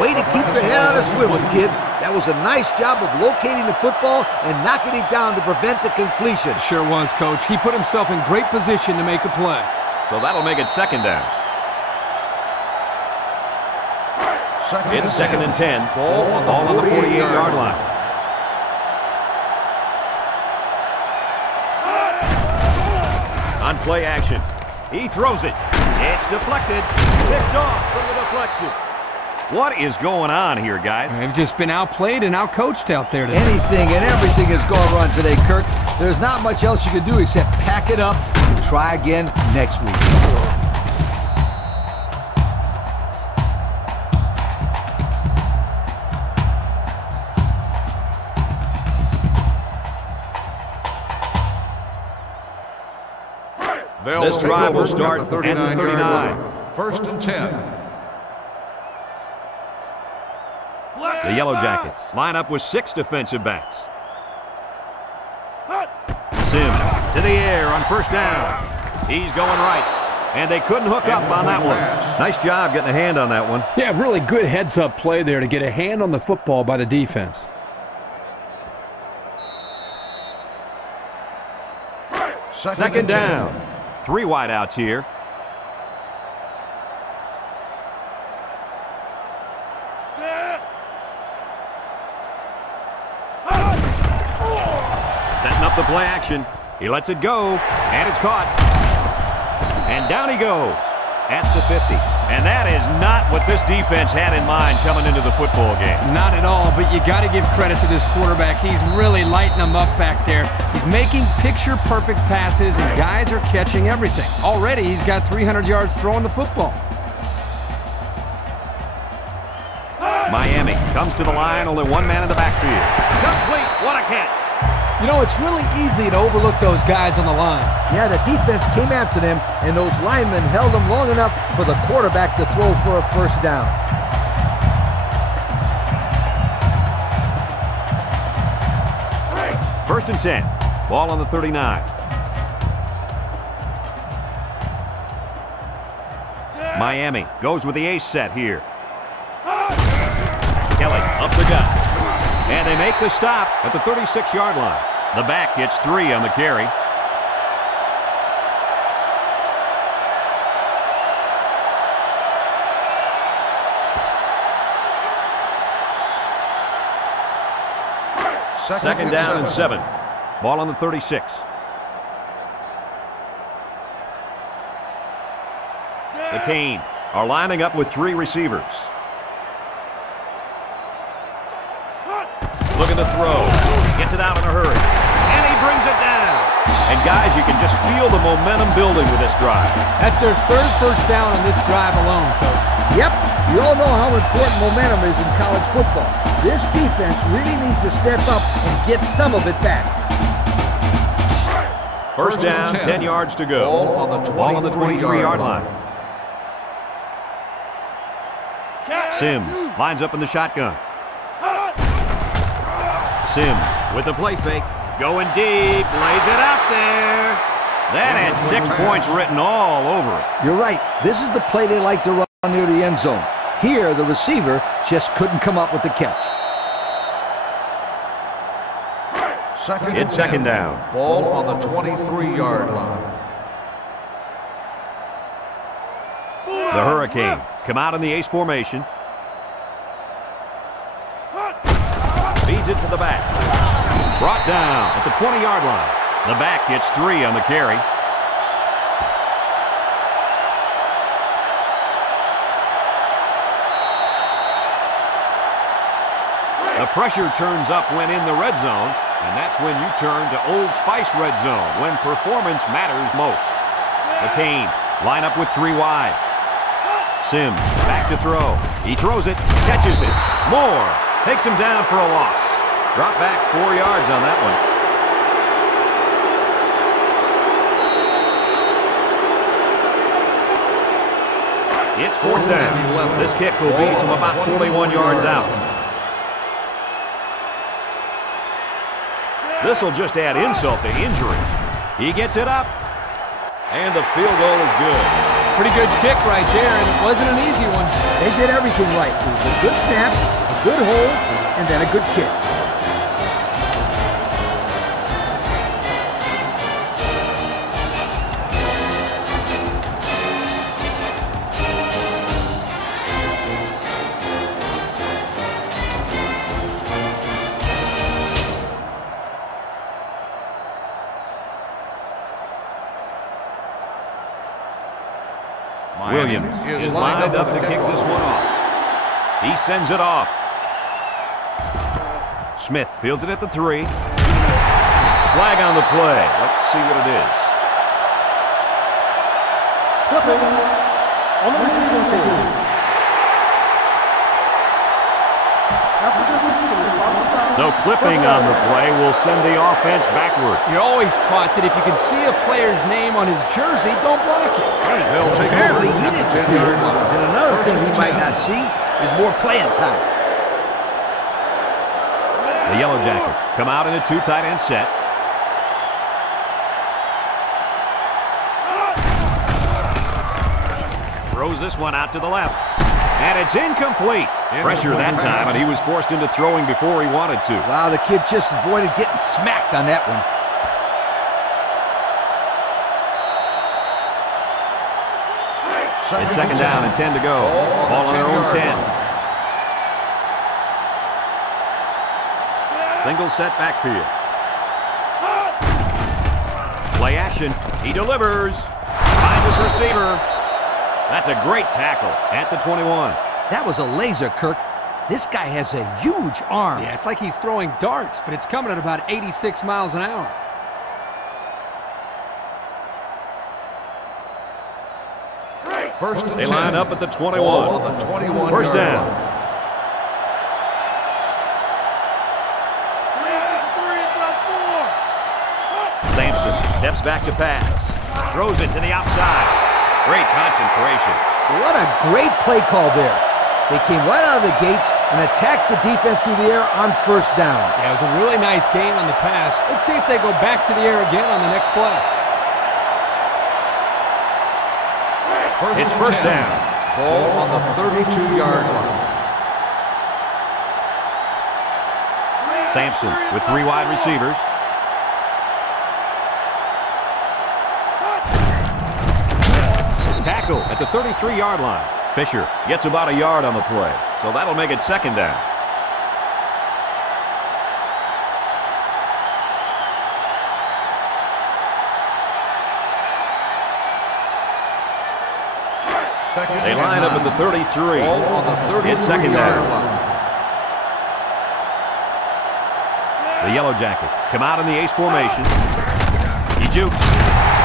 Way to keep your head on a swivel, kid. That was a nice job of locating the football and knocking it down to prevent the completion. Sure was, Coach. He put himself in great position to make a play. So that'll make it 2nd down. It's 2nd and 10. Ball on the 48-yard line. On play action. He throws it. It's deflected. Picked off from the deflection. What is going on here, guys? They've just been outplayed and outcoached out there today. Anything and everything has gone wrong today, Kirk. There's not much else you can do except pack it up and try again next week. This drive will start at the 39. 1st and 10. The Yellow Jackets line up with 6 defensive backs. Sims to the air on 1st down. He's going right. And they couldn't hook up on that one. Nice job getting a hand on that one. Yeah, really good heads-up play there to get a hand on the football by the defense. Second down. 3 wideouts here. up the play action. He lets it go, and it's caught. And down he goes at the 50. And that is not what this defense had in mind coming into the football game. Not at all, but you got to give credit to this quarterback. He's really lighting them up back there. He's making picture-perfect passes, and guys are catching everything. Already, he's got 300 yards throwing the football. Miami comes to the line, only one man in the backfield. Complete, what a catch. You know, it's really easy to overlook those guys on the line. Yeah, the defense came after them, and those linemen held them long enough for the quarterback to throw for a first down. First and 10. Ball on the 39. Miami goes with the ace set here. Kelly up the gut. And they make the stop at the 36-yard line. The back gets 3 on the carry. Second down and 7. Ball on the 36. The Canes are lining up with 3 receivers. Looking to throw. Gets it out in a hurry. And he brings it down. And guys, you can just feel the momentum building with this drive. That's their 3rd first down on this drive alone, Coach. Yep, you all know how important momentum is in college football. This defense really needs to step up and get some of it back. First down, 10 yards to go. Ball on the 23-yard line. Sims lines up in the shotgun. Sims with the play fake. Going deep. Lays it out there. That had 6 points written all over it. You're right. This is the play they like to run near the end zone. Here, the receiver just couldn't come up with the catch. It's second down. Ball on the 23-yard line. The Hurricanes come out in the ace formation. Feeds it to the back. Brought down at the 20-yard line. The back gets 3 on the carry. The pressure turns up when in the red zone, and that's when you turn to Old Spice red zone, when performance matters most. The Canes line up with 3 wide. Sims back to throw. He throws it, catches it. Moore takes him down for a loss. Drop back 4 yards on that one. It's 4th down. This kick will be from about 41 yards out. This will just add insult to injury. He gets it up, and the field goal is good. Pretty good kick right there, and it wasn't an easy one. They did everything right. It was a good snap, a good hold, and then a good kick. Williams is lined up to kick this one off. He sends it off. Smith fields it at the 3. Flag on the play. Let's see what it is. Clipping on the receiving team. After distance to respond to foul. So clipping on the play will send the offense backward. You're always taught that if you can see a player's name on his jersey, don't block it. Hey, apparently he didn't see it. And another thing he might not see is more playing time. The Yellow Jackets come out in a 2 tight end set. Throws this one out to the left. And it's incomplete. Pressure that time, and he was forced into throwing before he wanted to. Wow, the kid just avoided getting smacked on that one. It's second down and 10 to go. Ball on their own 10. Single set backfield. Play action. He delivers. Finds his receiver. That's a great tackle at the 21. That was a laser, Kirk. This guy has a huge arm. Yeah, it's like he's throwing darts, but it's coming at about 86 miles an hour. They line up at the 21. On the 21 First down. Sampson steps back to pass. Throws it to the outside. Great concentration. What a great play call there. They came right out of the gates and attacked the defense through the air on first down. Yeah, it was a really nice gain on the pass. Let's see if they go back to the air again on the next play. It's first down. Ball on the 32-yard line. Sampson with 3 wide receivers. Tackle at the 33-yard line. Fisher gets about a yard on the play, so that'll make it second down. They line up at the 33. It's second down. The Yellow Jackets come out in the ace formation. He jukes.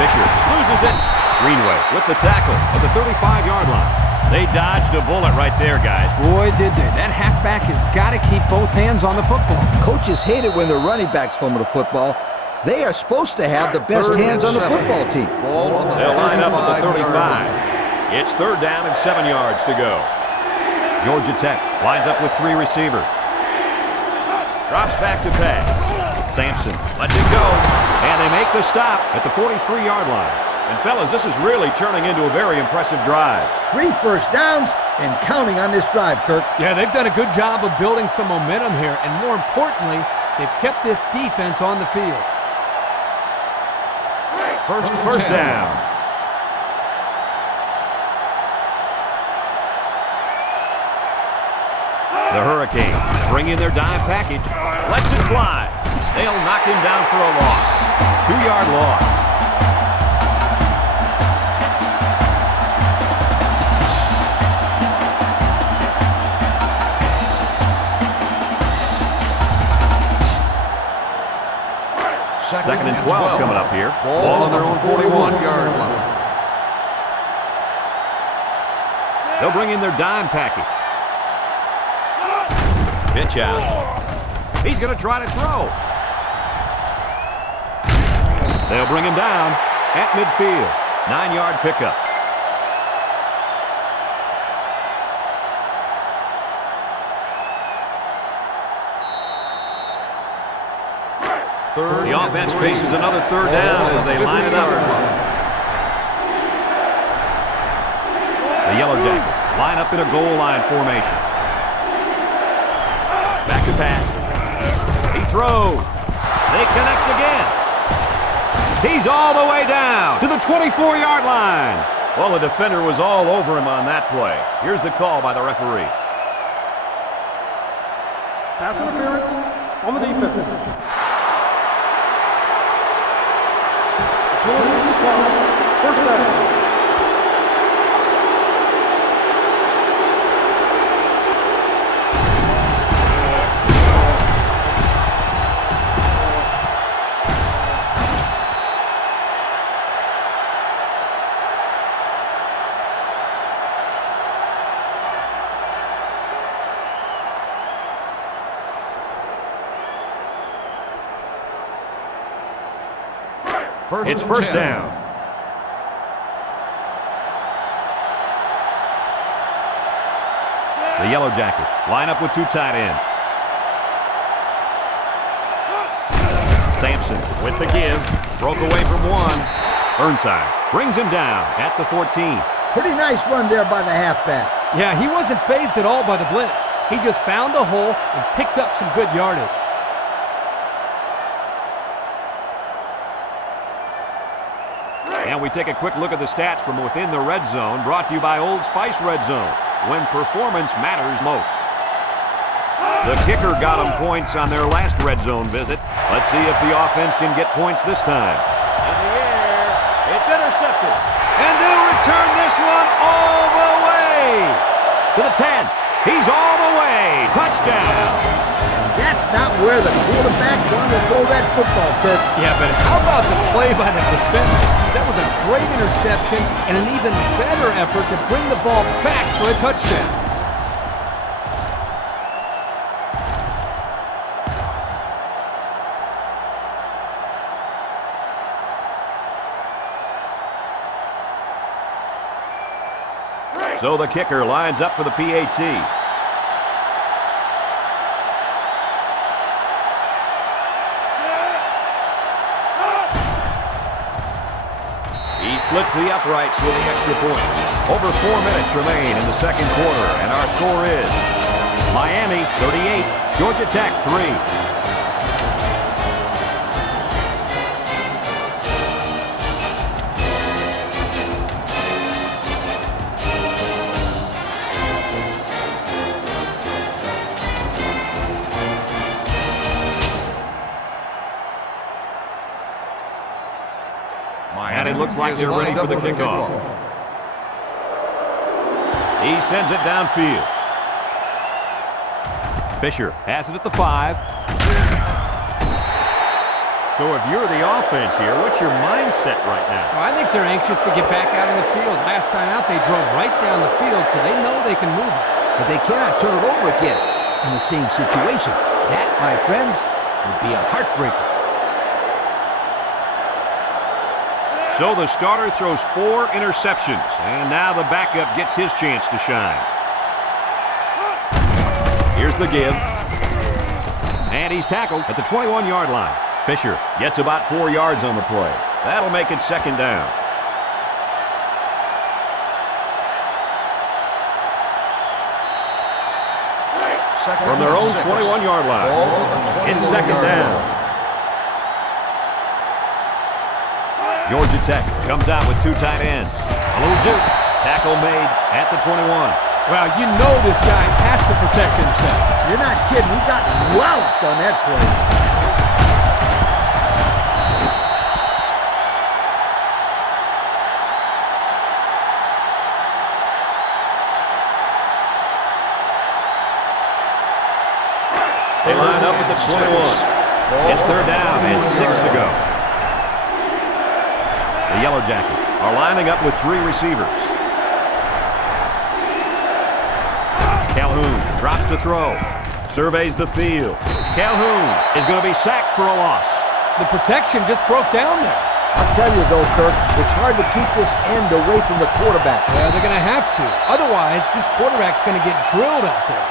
Fisher loses it. Greenway with the tackle at the 35-yard line. They dodged a bullet right there, guys. Boy, did they. That halfback has got to keep both hands on the football. Coaches hate it when their running backs fumble the football. They are supposed to have the best hands on the football team. They'll line up at the 35. It's third down and 7 yards to go. Georgia Tech lines up with 3 receivers. Drops back to pass. Sampson lets it go. And they make the stop at the 43-yard line. And, fellas, this is really turning into a very impressive drive. 3 first downs and counting on this drive, Kirk. Yeah, they've done a good job of building some momentum here. And more importantly, they've kept this defense on the field. First down. The Hurricanes bring in their dime package. Lets it fly. They'll knock him down for a loss. 2-yard loss. Second and 12 coming up here. Ball on their own 41-yard line. They'll bring in their dime package. Pitch out. He's going to try to throw. They'll bring him down at midfield. 9-yard pickup. The offense faces another third down as they line it up. The Yellow Jackets line up in a goal line formation. Back to pass. He throws. They connect again. He's all the way down to the 24-yard line. Well, the defender was all over him on that play. Here's the call by the referee. Pass interference on the defense. First down. It's first down. The Yellow Jackets line up with 2 tight ends. Sampson with the give. Broke away from one. Burnside brings him down at the 14. Pretty nice run there by the halfback. Yeah, he wasn't fazed at all by the blitz. He just found a hole and picked up some good yardage. And we take a quick look at the stats from within the red zone, brought to you by Old Spice Red Zone, when performance matters most. The kicker got them points on their last red zone visit. Let's see if the offense can get points this time. In the end, to the 10. He's all the way. Touchdown. That's not where the quarterback wanted to throw that football, Kirk. Yeah, but how about the play by the defender? That was a great interception and an even better effort to bring the ball back for a touchdown. So the kicker lines up for the PAT. He splits the uprights with the extra point. Over 4 minutes remain in the second quarter, and our score is Miami 38, Georgia Tech 3. And it looks like they're ready for the kickoff. He sends it downfield. Fisher has it at the 5. So if you're the offense here, what's your mindset right now? Well, I think they're anxious to get back out on the field. Last time out, they drove right down the field, so they know they can move it. But they cannot turn it over again in the same situation. That, my friends, would be a heartbreaker. So the starter throws 4 interceptions, and now the backup gets his chance to shine. Here's the give. And he's tackled at the 21-yard line. Fisher gets about 4 yards on the play. That'll make it second down. From their own 21-yard line, it's second down. Georgia Tech comes out with 2 tight ends. A little juke. Tackle made at the 21. Well, you know this guy has to protect himself. You're not kidding. He got walloped on that play. They line up at the 21. It's third down and 6 to go. The Yellow Jackets are lining up with 3 receivers. Calhoun drops to throw. Surveys the field. Calhoun is going to be sacked for a loss. The protection just broke down there. I'll tell you, though, Kirk, it's hard to keep this end away from the quarterback. Well, they're going to have to. Otherwise, this quarterback's going to get drilled out there.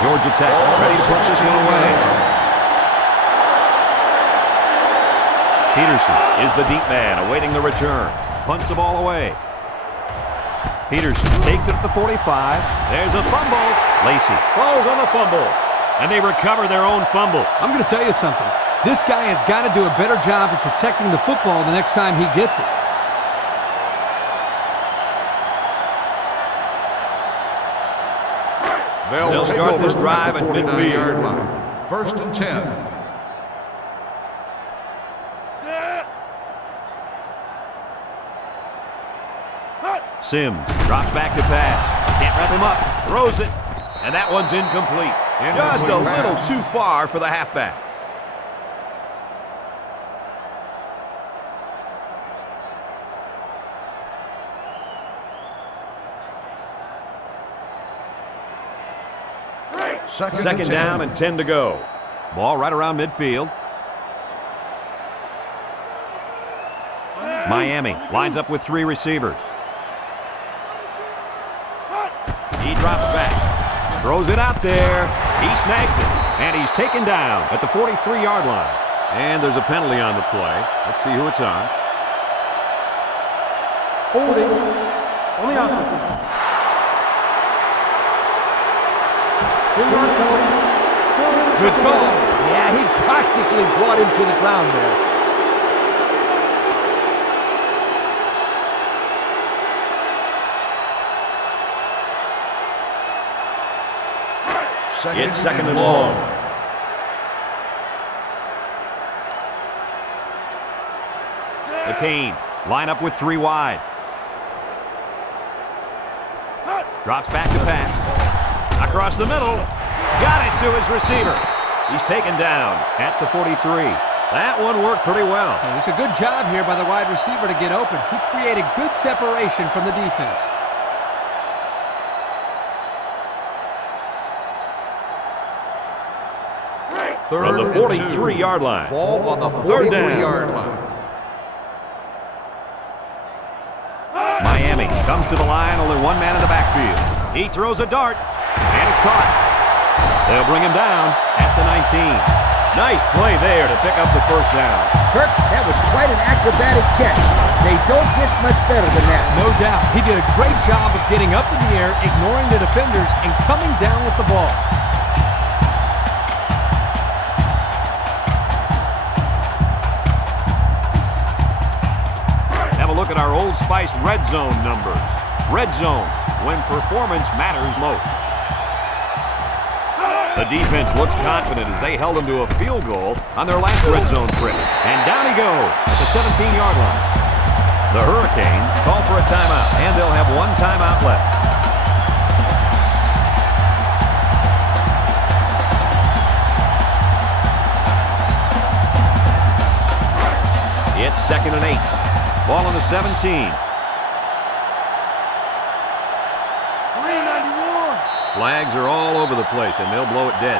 Georgia Tech ready to put this one away. Peterson is the deep man awaiting the return. Punts the ball away. Peterson takes it at the 45. There's a fumble. Lacey falls on the fumble. And they recover their own fumble. I'm going to tell you something. This guy has got to do a better job of protecting the football the next time he gets it. They'll start this drive at midfield. Line. First and 10. Sims drops back to pass. Can't wrap him up. Throws it. And that one's incomplete. Just a little too far for the halfback. Second down and 10 to go. Ball right around midfield. Miami lines up with 3 receivers. He drops back. Throws it out there. He snags it. And he's taken down at the 43-yard line. And there's a penalty on the play. Let's see who it's on. Holding on the offense. Good call. Yeah, he practically brought him to the ground there. It's second and long. Canes line up with 3 wide. Drops back to pass. Across the middle. Got it to his receiver. He's taken down at the 43. That one worked pretty well. And it's a good job here by the wide receiver to get open. He created good separation from the defense. From the 43-yard line. Ball on the 43-yard line. Miami comes to the line, only 1 man in the backfield. He throws a dart, and it's caught. They'll bring him down at the 19. Nice play there to pick up the first down. Kirk, that was quite an acrobatic catch. They don't get much better than that. No doubt. He did a great job of getting up in the air, ignoring the defenders, and coming down with the ball. Look at our Old Spice red zone numbers. Red zone, when performance matters most. The defense looks confident as they held them to a field goal on their last red zone trip. And down he goes at the 17-yard line. The Hurricanes call for a timeout, and they'll have 1 timeout left. It's 2nd and 8. Ball on the 17. 391. Flags are all over the place, and they'll blow it dead.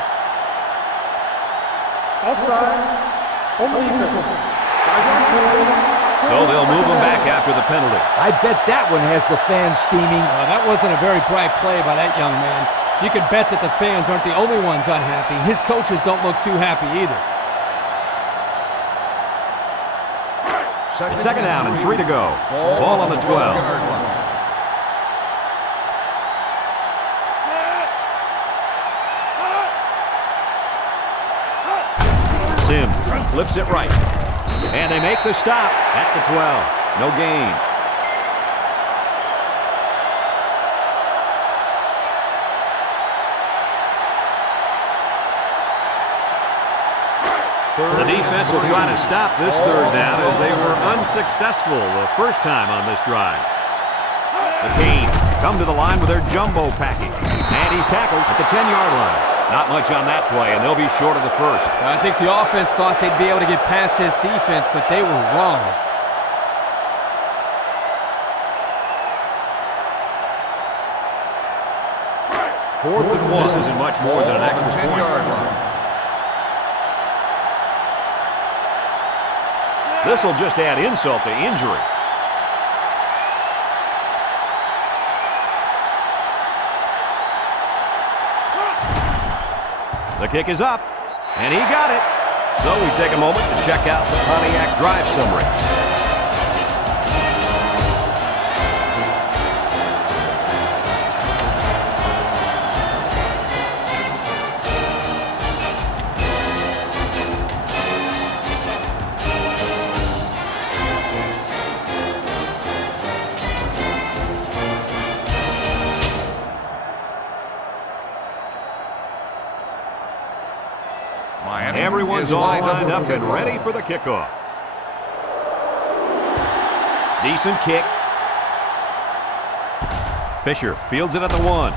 Offsides. On defense. So they'll move him back after the penalty. I bet that one has the fans steaming. That wasn't a very bright play by that young man. You can bet that the fans aren't the only ones unhappy. His coaches don't look too happy either. It's 2nd down and 3 to go. Ball on the 12. Sims flips it right. And they make the stop at the 12. No gain. The defense will try to stop this 3rd down as they were unsuccessful the first time on this drive. The Canes come to the line with their jumbo package. And he's tackled at the 10-yard line. Not much on that play, and they'll be short of the first. I think the offense thought they'd be able to get past this defense, but they were wrong. Fourth and 1. This isn't much more than an extra point. This will just add insult to injury. The kick is up, and he got it. So we take a moment to check out the Pontiac drive summary. Everyone's all lined up and ready for the kickoff. Decent kick. Fisher fields it at the 1.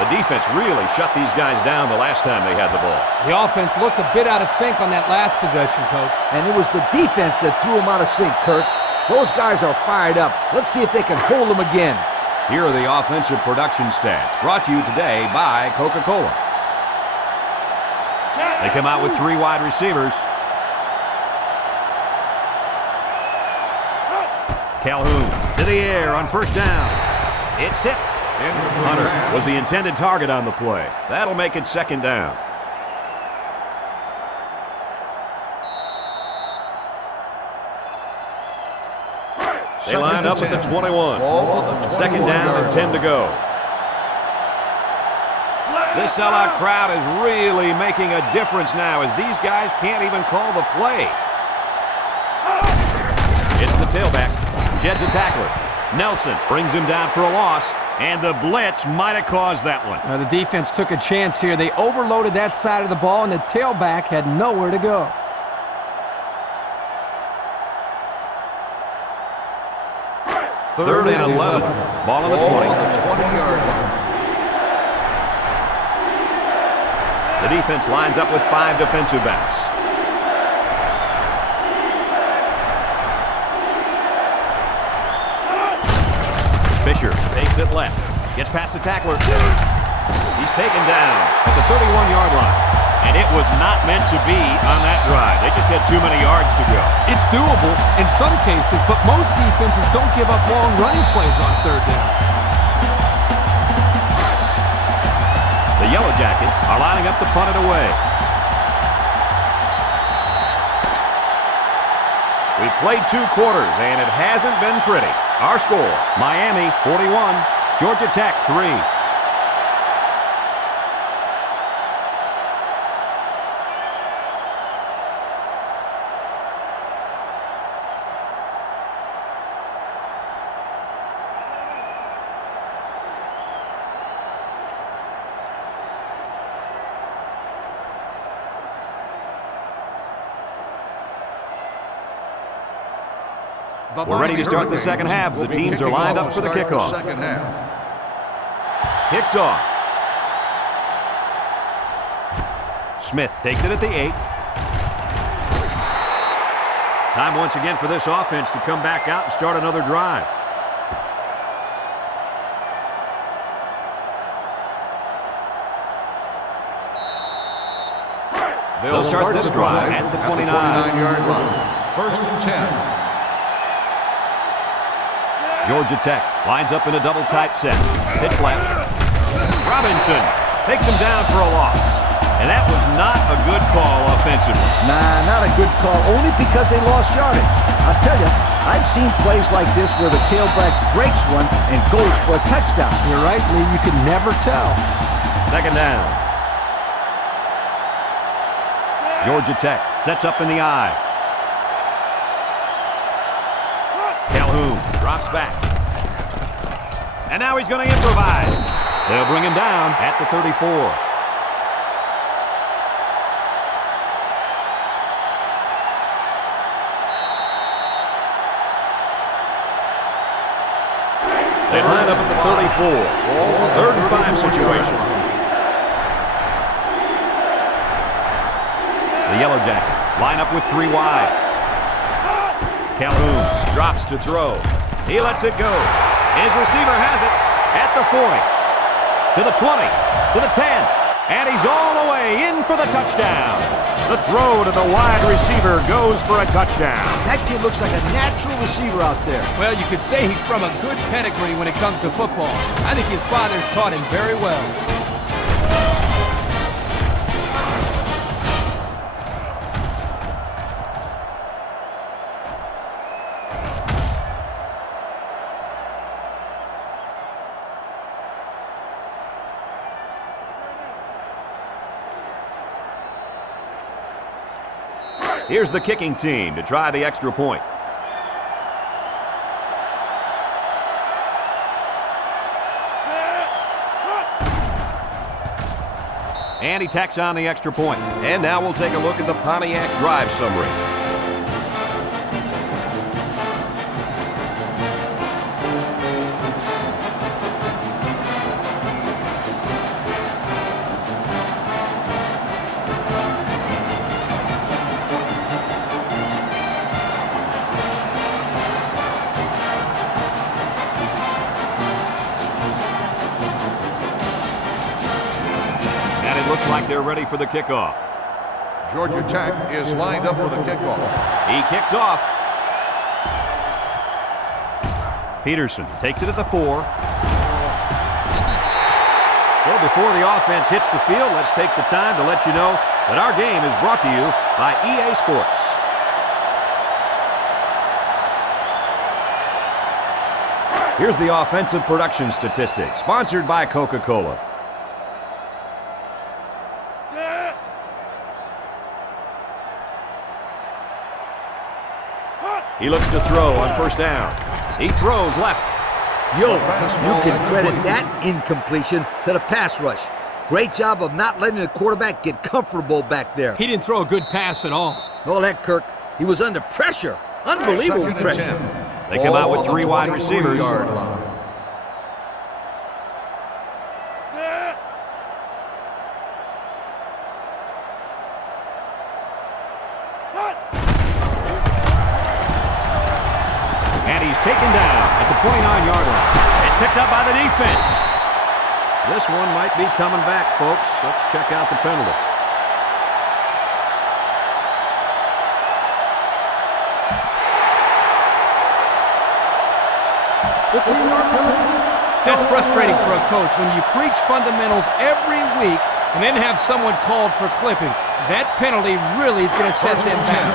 The defense really shut these guys down the last time they had the ball. The offense looked a bit out of sync on that last possession, Coach. And it was the defense that threw them out of sync, Kirk. Those guys are fired up. Let's see if they can hold them again. Here are the offensive production stats, brought to you today by Coca-Cola. They come out with 3 wide receivers. Calhoun to the air on first down. It's tipped. Hunter was the intended target on the play. That'll make it 2nd down. They line up at the 21. 2nd down and 10 to go. This sellout crowd is really making a difference now as these guys can't even call the play. It's the tailback. Sheds a tackler. Nelson brings him down for a loss, and the blitz might have caused that one. Now, the defense took a chance here. They overloaded that side of the ball, and the tailback had nowhere to go. Third and 11. Ball on the 20. On the 20-yard line. The defense lines up with 5 defensive backs. Fisher takes it left. Gets past the tackler. He's taken down at the 31-yard line. And it was not meant to be on that drive. They just had too many yards to go. It's doable in some cases, but most defenses don't give up long running plays on third down. The Yellow Jackets are lining up to punt it away. We played 2 quarters, and it hasn't been pretty. Our score, Miami 41, Georgia Tech 3. We're ready to start the second half. The teams are lined up for the kickoff. Second half. Kicks off. Smith takes it at the 8. Time once again for this offense to come back out and start another drive. They'll start this drive at the 29-yard line. First and 10. Georgia Tech lines up in a double tight set. Pitch left. Robinson takes him down for a loss. And that was not a good call offensively. Nah, not a good call, only because they lost yardage. I'll tell you, I've seen plays like this where the tailback breaks one and goes for a touchdown. You're right, Lee. You can never tell. Second down. Georgia Tech sets up in the I. Calhoun drops back. And now he's going to improvise. They'll bring him down at the 34. They line up at the 34. Third and 5 situation. The Yellow Jackets line up with 3 wide. Calhoun drops to throw. He lets it go. His receiver has it at the 40, to the 20, to the 10, and he's all the way in for the touchdown. The throw to the wide receiver goes for a touchdown. That kid looks like a natural receiver out there. Well, you could say he's from a good pedigree when it comes to football. I think his father's taught him very well. Here's the kicking team to try the extra point. And he tacks on the extra point. And now we'll take a look at the Pontiac drive summary. Looks like they're ready for the kickoff. Georgia Tech is lined up for the kickoff. He kicks off. Peterson takes it at the 4. So before the offense hits the field, let's take the time to let you know that our game is brought to you by EA Sports. Here's the offensive production statistics, sponsored by Coca-Cola. He looks to throw on first down. He throws left. Yo, you can credit that incompletion to the pass rush. Great job of not letting the quarterback get comfortable back there. He didn't throw a good pass at all. All that, Kirk. He was under pressure. Unbelievable pressure. They come out with 3 wide receivers. And he's taken down at the 29-yard line. It's picked up by the defense. This one might be coming back, folks. Let's check out the penalty. That's frustrating for a coach when you preach fundamentals every week and then have someone called for clipping. That penalty really is going to set them back.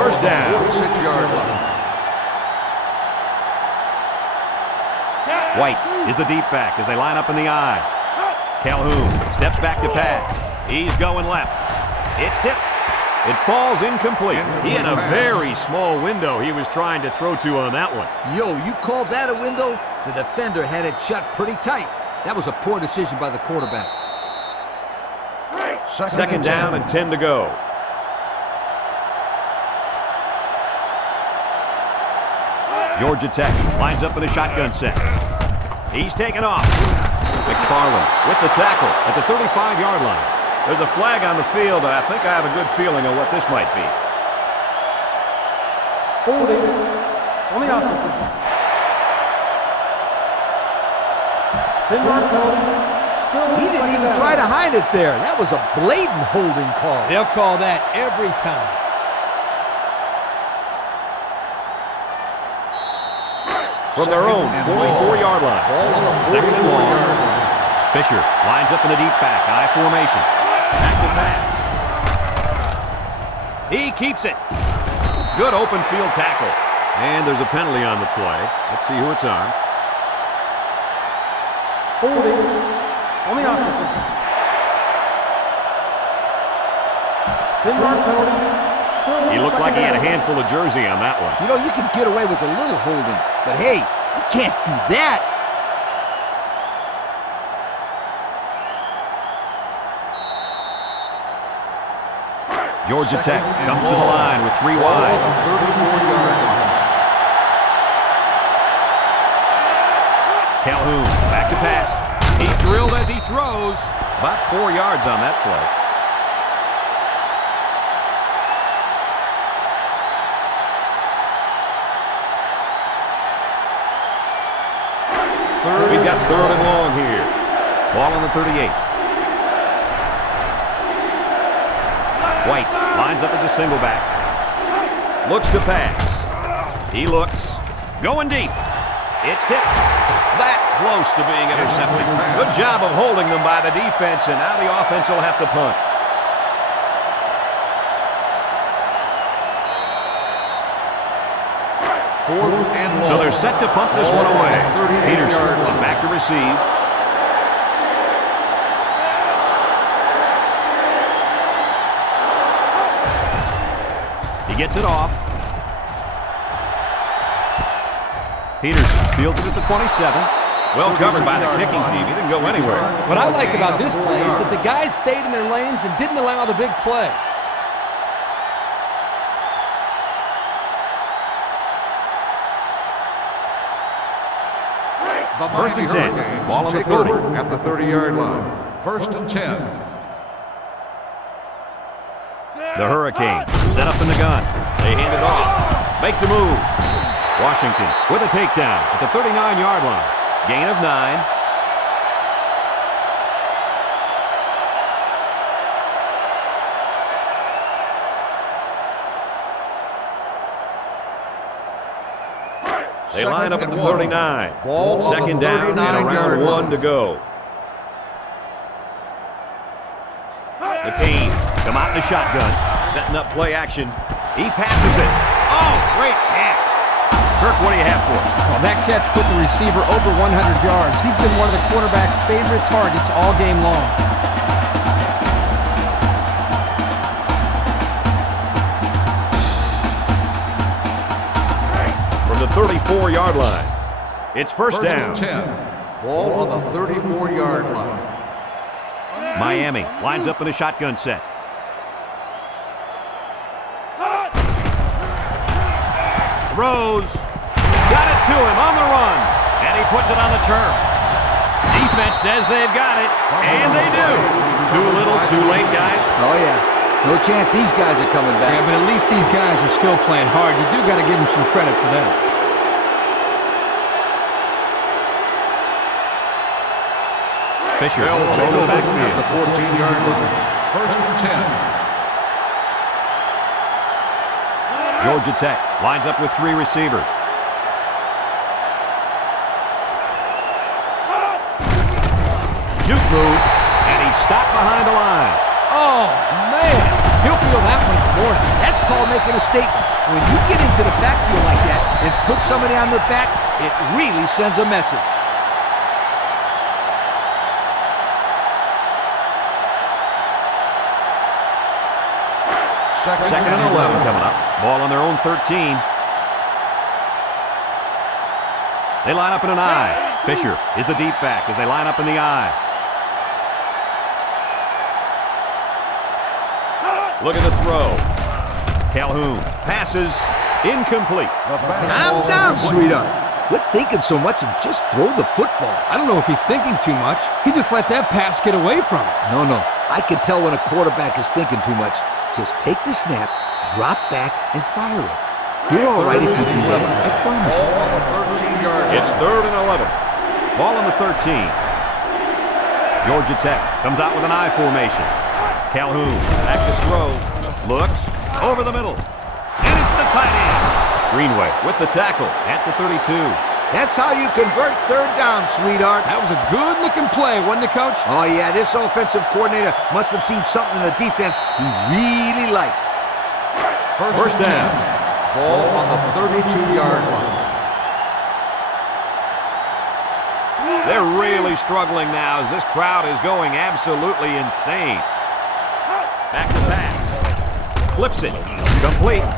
First down. 46-yard line. White is the deep back as they line up in the I. Calhoun steps back to pass. He's going left. It's tipped. It falls incomplete. He had a very small window he was trying to throw to on that one. Yo, you called that a window? The defender had it shut pretty tight. That was a poor decision by the quarterback. Second down and 10 to go. Georgia Tech lines up in a shotgun set. He's taken off. McFarland with the tackle at the 35-yard line. There's a flag on the field, and I think I have a good feeling of what this might be. Holding on the offense. 10-yard penalty. Still He didn't even try to hide it there. That was a blatant holding call. They'll call that every time. From their own 44-yard line. Second and long. Fisher lines up in the deep back. I formation. Back to pass. He keeps it. Good open field tackle. And there's a penalty on the play. Let's see who it's on. Holding on the offense. 10-yard penalty. Still He looked like he had a handful of jersey on that one. You know, you can get away with a little holding, but hey, you can't do that. Georgia Tech comes to the line with 3 wide. 34-yard line. Calhoun back to pass. He's drilled as he throws. About 4 yards on that play. We've got 3rd and long here. Ball on the 38. White lines up as a single back. Looks to pass. He looks. Going deep. It's tipped. That close to being intercepted. Good job of holding them by the defense, and now the offense will have to punt. Fourth and long. So they're set to punt this one away. Peterson is back to receive. He gets it off. Peterson fields it at the 27. Well covered by the kicking team. He didn't go anywhere. What I like about this play is that the guys stayed in their lanes and didn't allow the big play. First and 10. Ball on the 30. At the 30-yard line. First and 10. The Hurricane set up in the gun. They hand it off. Make the move. Washington with a takedown at the 39-yard line. Gain of 9. They line up at the 39. Second down and around 1 to go. The Canes come out in the shotgun, setting up play action. He passes it. Oh, great catch. Kirk, what do you have for us? Well, that catch put the receiver over 100 yards. He's been one of the quarterback's favorite targets all game long. From the 34-yard line, it's first down. 10. Ball on the 34-yard line. Miami lines up in a shotgun set. Throws. to him on the run. And he puts it on the turf. Defense says they've got it, and they do. Too little, too late, guys. Oh, yeah. No chance these guys are coming back. Yeah, but at least these guys are still playing hard. You do got to give them some credit for that. Fisher They'll going take to the over backfield. at the 14-yard line. 1st and 10. Georgia Tech lines up with 3 receivers. Juke move, and he's stopped behind the line. Oh, man. He'll feel that one in the morning. That's called making a statement. When you get into the backfield like that and put somebody on their back, it really sends a message. Second and 11 coming up. Ball on their own 13. They line up in an I. Fisher is the deep back as they line up in the I. Look at the throw. Calhoun passes incomplete. Calm down, sweetheart. Quit thinking so much and just throw the football. I don't know if he's thinking too much. He just let that pass get away from him. No. I can tell when a quarterback is thinking too much. Just take the snap, drop back, and fire it. You're all right if you do that. I promise you. Ball on the 13-yard line. It's 3rd and 11. Ball on the 13. Georgia Tech comes out with an I formation. Calhoun back to throw. Looks over the middle. And it's the tight end. Greenway with the tackle at the 32. That's how you convert 3rd down, sweetheart. That was a good-looking play, wasn't it, Coach? Oh, yeah, this offensive coordinator must have seen something in the defense he really liked. First down. Ball on the 32-yard line. They're really struggling now as this crowd is going absolutely insane. Back to pass. Flips it. Complete.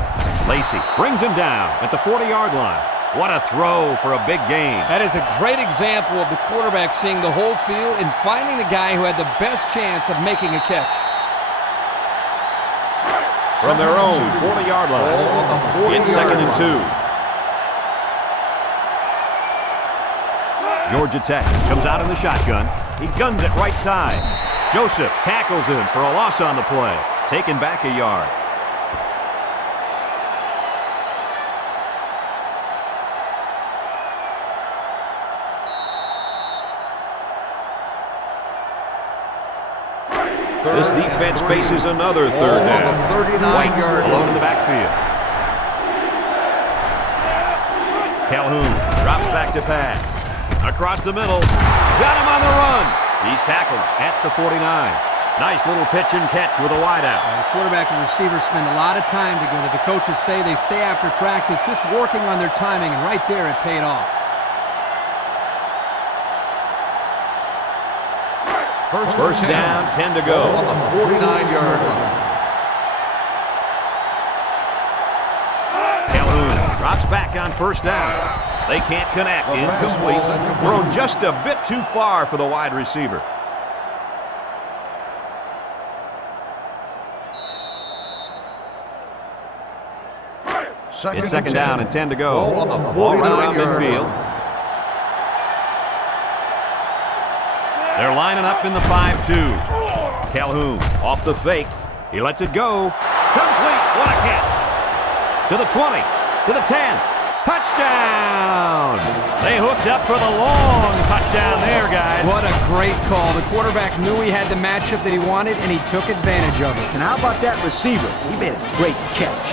Lacey brings him down at the 40-yard line. What a throw for a big game. That is a great example of the quarterback seeing the whole field and finding the guy who had the best chance of making a catch. From their own 40-yard line. It's 2nd and 2. Georgia Tech comes out in the shotgun. He guns it right side. Joseph tackles him for a loss on the play. Taken back a yard. This defense faces another 3rd down. On the 39-yard alone in line. the backfield. Calhoun drops back to pass. Across the middle. Got him on the run. He's tackled at the 49. Nice little pitch and catch with a wideout. The quarterback and receivers spend a lot of time together. The coaches say they stay after practice just working on their timing, and right there it paid off. First down, 10 to go. On the 49-yard line. Calhoun drops back on 1st down. They can't connect. Incomplete. Thrown just a bit too far for the wide receiver. It's 2nd down and 10 to go. Ball on the Ball right around 49-yard midfield. line. They're lining up in the 5-2. Calhoun off the fake. He lets it go. Complete. What a catch. To the 20. To the 10. Touchdown. They hooked up for the long touchdown there, guys. What a great call. The quarterback knew he had the matchup that he wanted, and he took advantage of it. And how about that receiver? He made a great catch.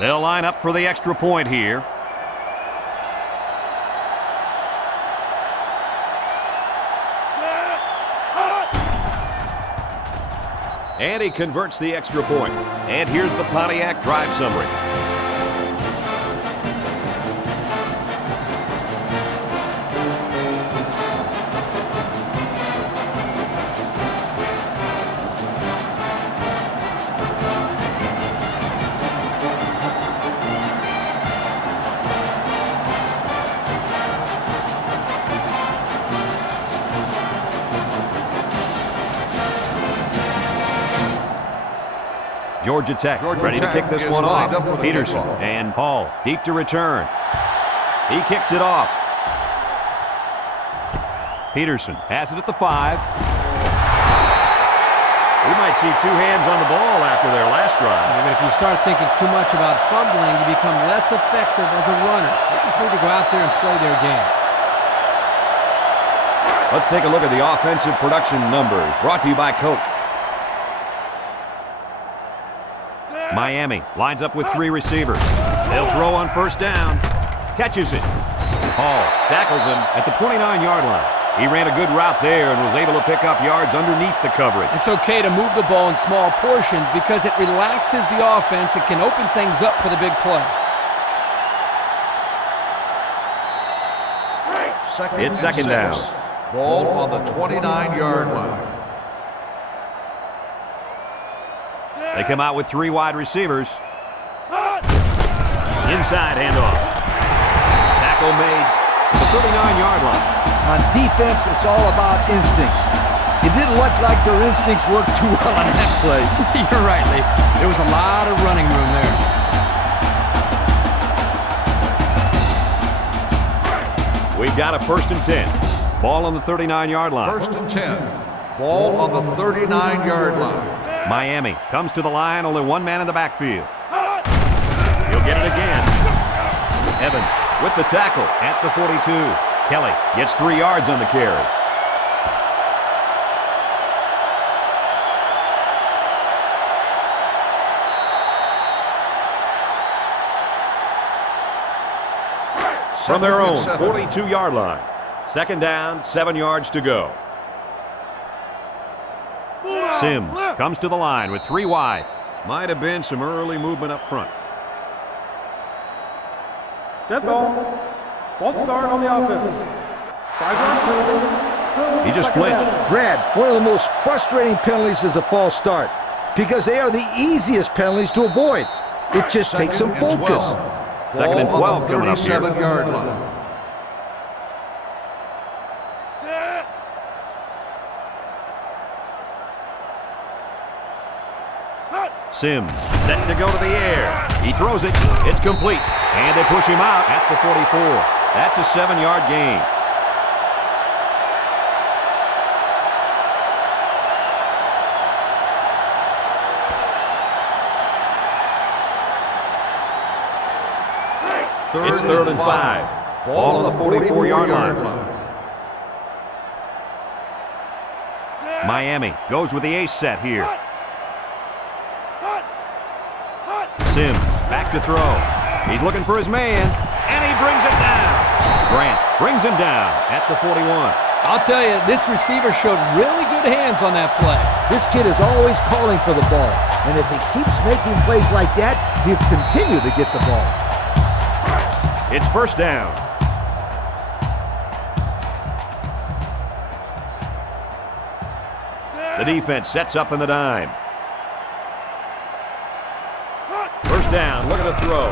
They'll line up for the extra point here. And he converts the extra point. And here's the Pontiac drive summary. Georgia Tech ready to kick this one off. Peterson and Paul deep to return. He kicks it off. Peterson has it at the 5. We might see two hands on the ball after their last drive. Yeah, but if you start thinking too much about fumbling, you become less effective as a runner. They just need to go out there and play their game. Let's take a look at the offensive production numbers brought to you by Coke. Miami lines up with 3 receivers. They'll throw on first down. Catches it. Hall tackles him at the 29-yard line. He ran a good route there and was able to pick up yards underneath the coverage. It's okay to move the ball in small portions because it relaxes the offense. It can open things up for the big play. It's second down. Ball on the 29-yard line. They come out with 3 wide receivers. Inside handoff. Tackle made at the 39-yard line. On defense, it's all about instincts. It didn't look like their instincts worked too well on that play. You're right, Lee. There was a lot of running room there. We've got a 1st and 10. Ball on the 39-yard line. 1st and 10. Ball on the 39-yard line. Miami comes to the line, only 1 man in the backfield. He'll get it again. Evans with the tackle at the 42. Kelly gets 3 yards on the carry. From their own 42-yard line. Second down, 7 yards to go. Sims comes to the line with 3 wide. Might have been some early movement up front. Dead ball. Ball start on the offense. 5-yard penalty. Still He just flinched. Brad, one of the most frustrating penalties is a false start because they are the easiest penalties to avoid. It just takes some focus. Second and 12 coming up here. 37-yard line. Sims set to go to the air. He throws it. It's complete. And they push him out at the 44. That's a 7-yard gain. It's 3rd and 5. Ball on the 44-yard line. Miami goes with the ace set here. Sims back to throw. He's looking for his man, and he brings it down. Grant brings him down at the 41. I'll tell you, this receiver showed really good hands on that play. This kid is always calling for the ball, and if he keeps making plays like that, he'll continue to get the ball. It's first down. The defense sets up in the dime. First down, look at the throw.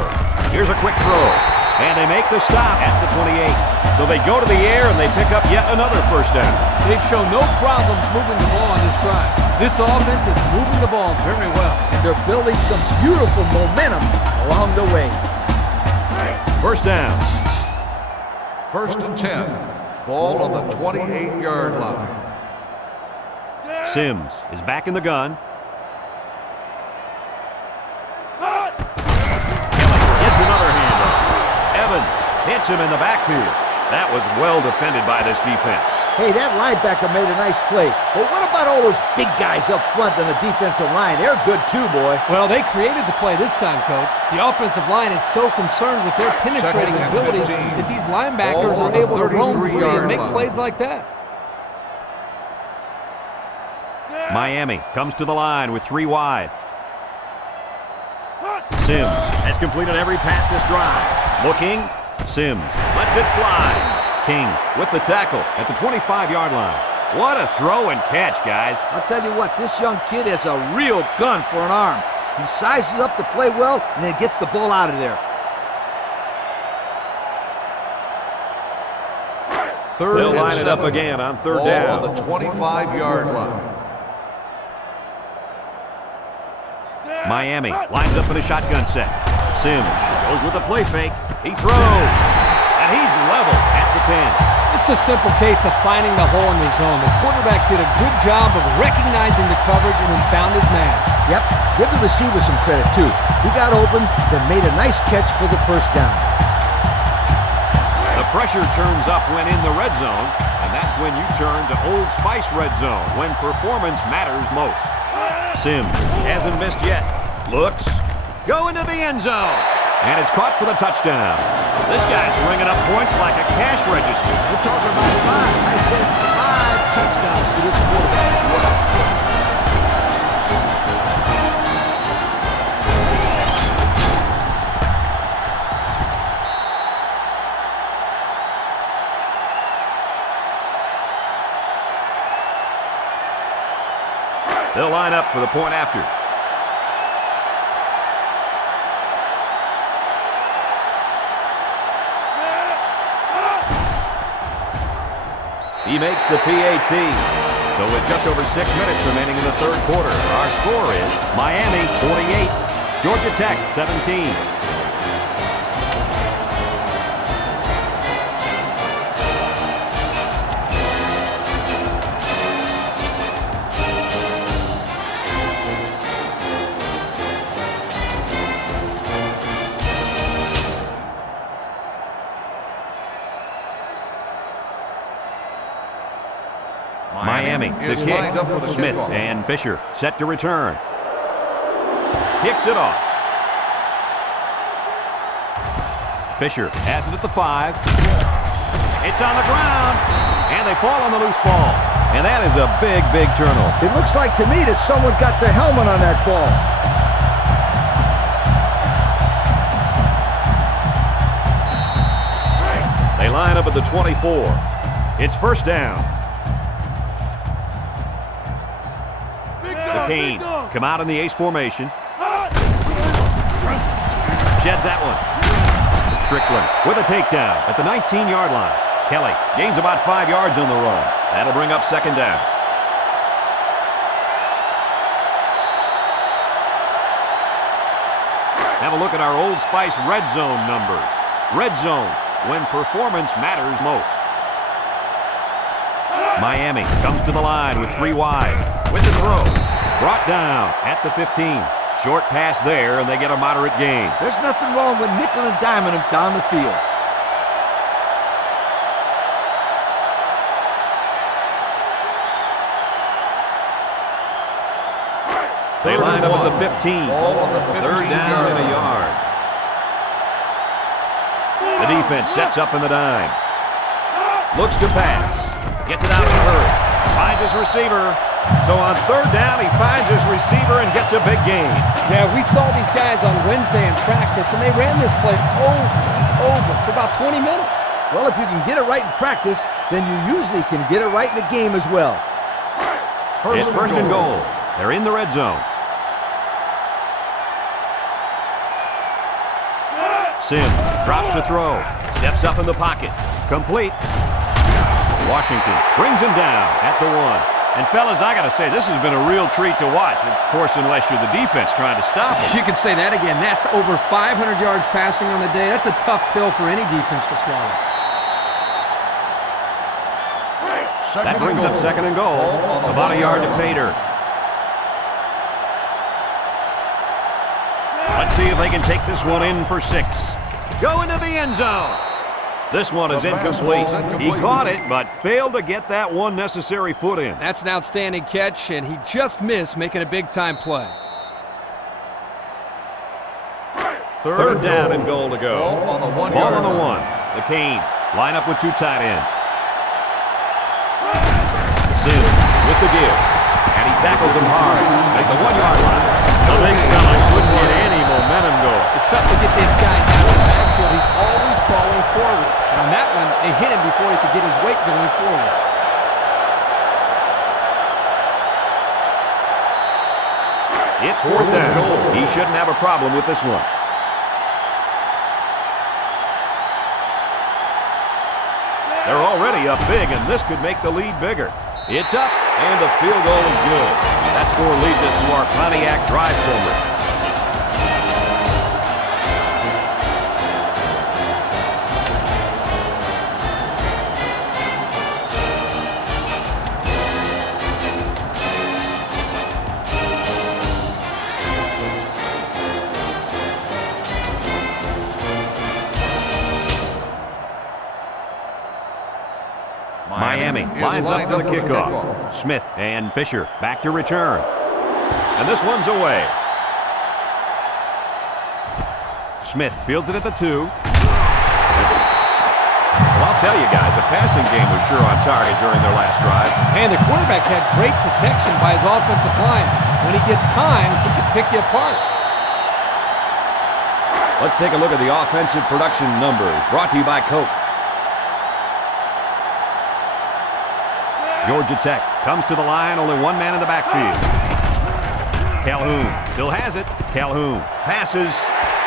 Here's a quick throw. And they make the stop at the 28. So they go to the air and they pick up yet another first down. They've shown no problems moving the ball on this drive. This offense is moving the ball very well. And they're building some beautiful momentum along the way. First down. 1st and 10. Ball on the 28-yard line. Sims is back in the gun. Gets another handoff. Evans hits him in the backfield. That was well defended by this defense. Hey, that linebacker made a nice play. But what about all those big guys up front on the defensive line? They're good too, boy. Well, they created the play this time, Coach. The offensive line is so concerned with their penetrating abilities that these linebackers are able to roam free and make plays like that. Miami comes to the line with 3 wide. Sims has completed every pass this drive. Looking. Sims lets it fly. King with the tackle at the 25-yard line. What a throw and catch, guys. I'll tell you what, this young kid has a real gun for an arm. He sizes up to play well and then gets the ball out of there. They'll line it up again on 3rd down. On the 25-yard line. Miami lines up in a shotgun set. Sims goes with a play fake. He throws, and he's level at the 10. This is a simple case of finding the hole in the zone. The quarterback did a good job of recognizing the coverage and then found his man. Yep, give the receiver some credit, too. He got open, then made a nice catch for the first down. The pressure turns up when in the red zone, and that's when you turn to Old Spice Red Zone, when performance matters most. Sims hasn't missed yet. Looks. Go into the end zone. And it's caught for the touchdown. This guy's ringing up points like a cash register. We're talking about 5. I said 5 touchdowns for this quarterback. They'll line up for the point after. He makes the PAT. So with just over 6 minutes remaining in the third quarter, our score is Miami 48, Georgia Tech 17. Miami to kick. Smith and Fisher set to return. Kicks it off. Fisher has it at the 5. It's on the ground, and they fall on the loose ball. And that is a big, big turnover. It looks like to me that someone got their helmet on that ball. They line up at the 24. It's first down. Kane come out in the ace formation. Sheds that one. Strickland with a takedown at the 19-yard line. Kelly gains about 5 yards on the run. That'll bring up second down. Have a look at our Old Spice red zone numbers. Red zone, when performance matters most. Miami comes to the line with 3 wide. With the throw. Brought down at the 15. Short pass there, and they get a moderate gain. There's nothing wrong with nickel and diming him down the field. They line up at the 15. Third down and a yard. The defense sets up in the dime. Looks to pass. Gets it out of the hurry. Finds his receiver. So on third down, he finds his receiver and gets a big gain. Yeah, we saw these guys on Wednesday in practice, and they ran this play over for about 20 minutes. Well, if you can get it right in practice, then you usually can get it right in the game as well. It's first and goal. They're in the red zone. Sims drops to throw. Steps up in the pocket. Complete. Washington brings him down at the 1. And, fellas, I got to say, this has been a real treat to watch. Of course, unless you're the defense trying to stop him. You could say that again. That's over 500 yards passing on the day. That's a tough pill for any defense to swallow. That brings up second and goal. About a yard to Pater. Let's see if they can take this one in for 6. Go into the end zone. This one is incomplete. He caught it, but failed to get that one necessary foot in. That's an outstanding catch, and he just missed making a big-time play. Third down and goal to go. Ball on the 1. The Kane line up with 2 tight ends. Sims with the give. And he tackles him hard at the 1-yard line. The big fella couldn't get any momentum going. It's tough to get this guy down the backfield. He's always falling forward. On that one, they hit him before he could get his weight going forward. It's fourth down. He shouldn't have a problem with this one. They're already up big, and this could make the lead bigger. It's up, and the field goal is good. That score leads us to our Pontiac drive summary. Miami lines up for the kickoff. Smith and Fisher back to return. And this one's away. Smith fields it at the 2. Well, I'll tell you guys, the passing game was sure on target during their last drive. And the quarterback had great protection by his offensive line. When he gets time, he can pick you apart. Let's take a look at the offensive production numbers brought to you by Coke. Georgia Tech comes to the line, only one man in the backfield. Calhoun still has it. Calhoun passes.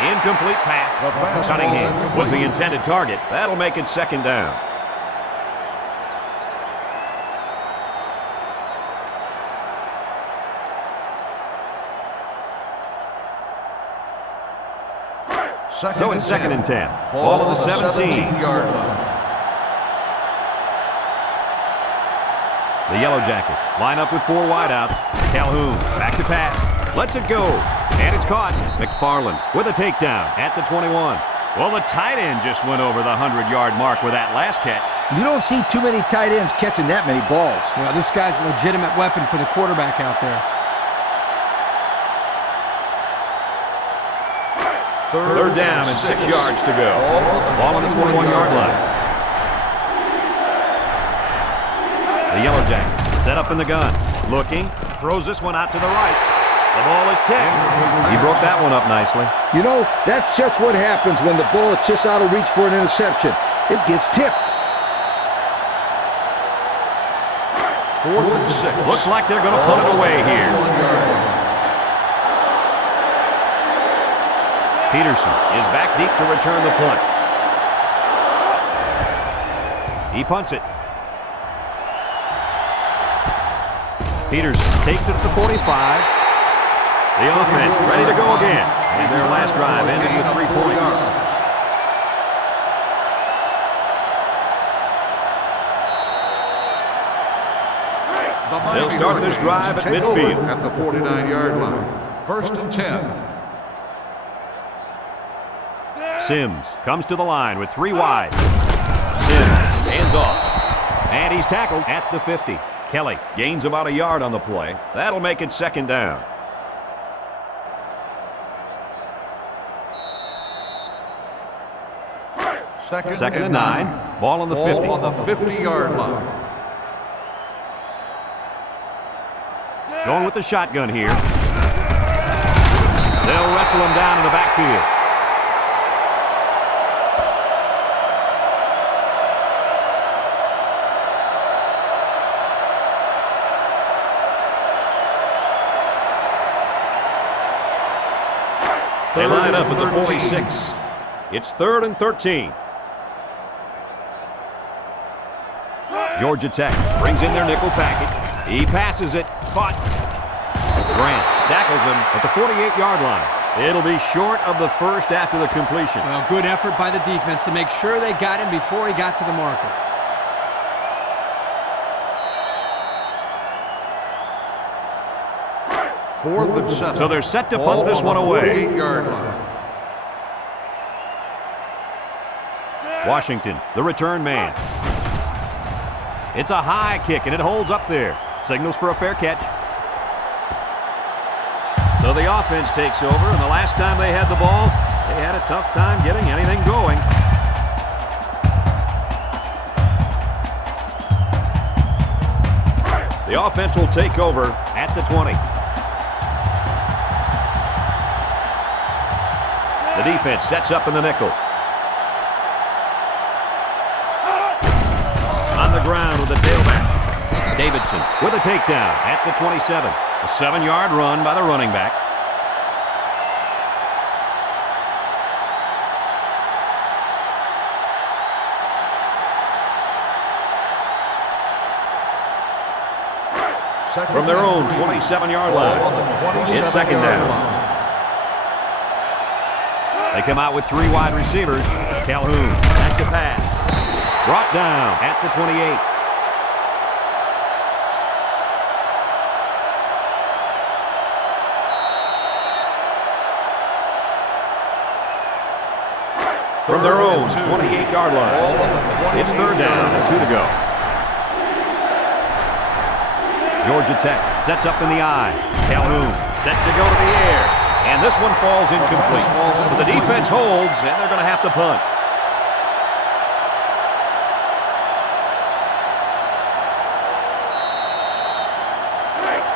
Incomplete pass. Cunningham was the intended target. That'll make it second down. So it's second and 10. Ball on the 17-yard line. The Yellow Jackets line up with 4 wideouts. Calhoun back to pass. Lets it go. And it's caught. McFarland with a takedown at the 21. Well, the tight end just went over the 100-yard mark with that last catch. You don't see too many tight ends catching that many balls. Well, this guy's a legitimate weapon for the quarterback out there. Third down and 6 yards to go. Ball on the 21-yard line. The Yellow Jackets set up in the gun. Looking. Throws this one out to the right. The ball is tipped. He broke that one up nicely. You know, that's just what happens when the ball is just out of reach for an interception. It gets tipped. 4th and 6. Looks like they're going to punt it away here. Peterson is back deep to return the punt. He punts it. Peterson takes it to the 45. The offense ready to go again. And their last drive ended with 3 points. They'll start this drive at midfield. At the 49-yard line. 1st and 10. Sims comes to the line with 3 wide. Sims hands off. And he's tackled at the 50. Kelly gains about a yard on the play. That'll make it second down. Second and 9. Ball on the 50. On the 50-yard line. Going with the shotgun here. They'll wrestle him down in the backfield. They line up at the 46. It's 3rd and 13. Georgia Tech brings in their nickel package. He passes it. Caught. Grant tackles him at the 48-yard line. It'll be short of the first after the completion. Well, good effort by the defense to make sure they got him before he got to the marker. Fourth and 7. So they're set to punt this one away. 48-yard line. Washington, the return man. It's a high kick, and it holds up there. Signals for a fair catch. So the offense takes over, and the last time they had the ball, they had a tough time getting anything going. The offense will take over at the 20. The defense sets up in the nickel. On the ground with the tailback. Davidson with a takedown at the 27. A 7-yard run by the running back. From their own 27-yard line, it's second down. They come out with 3 wide receivers. Calhoun back to pass. Brought down at the 28. From their own 28-yard line, it's third down and 2 to go. Georgia Tech sets up in the I. Calhoun set to go to the air. And this one falls incomplete. So the defense holds, and they're going to have to punt.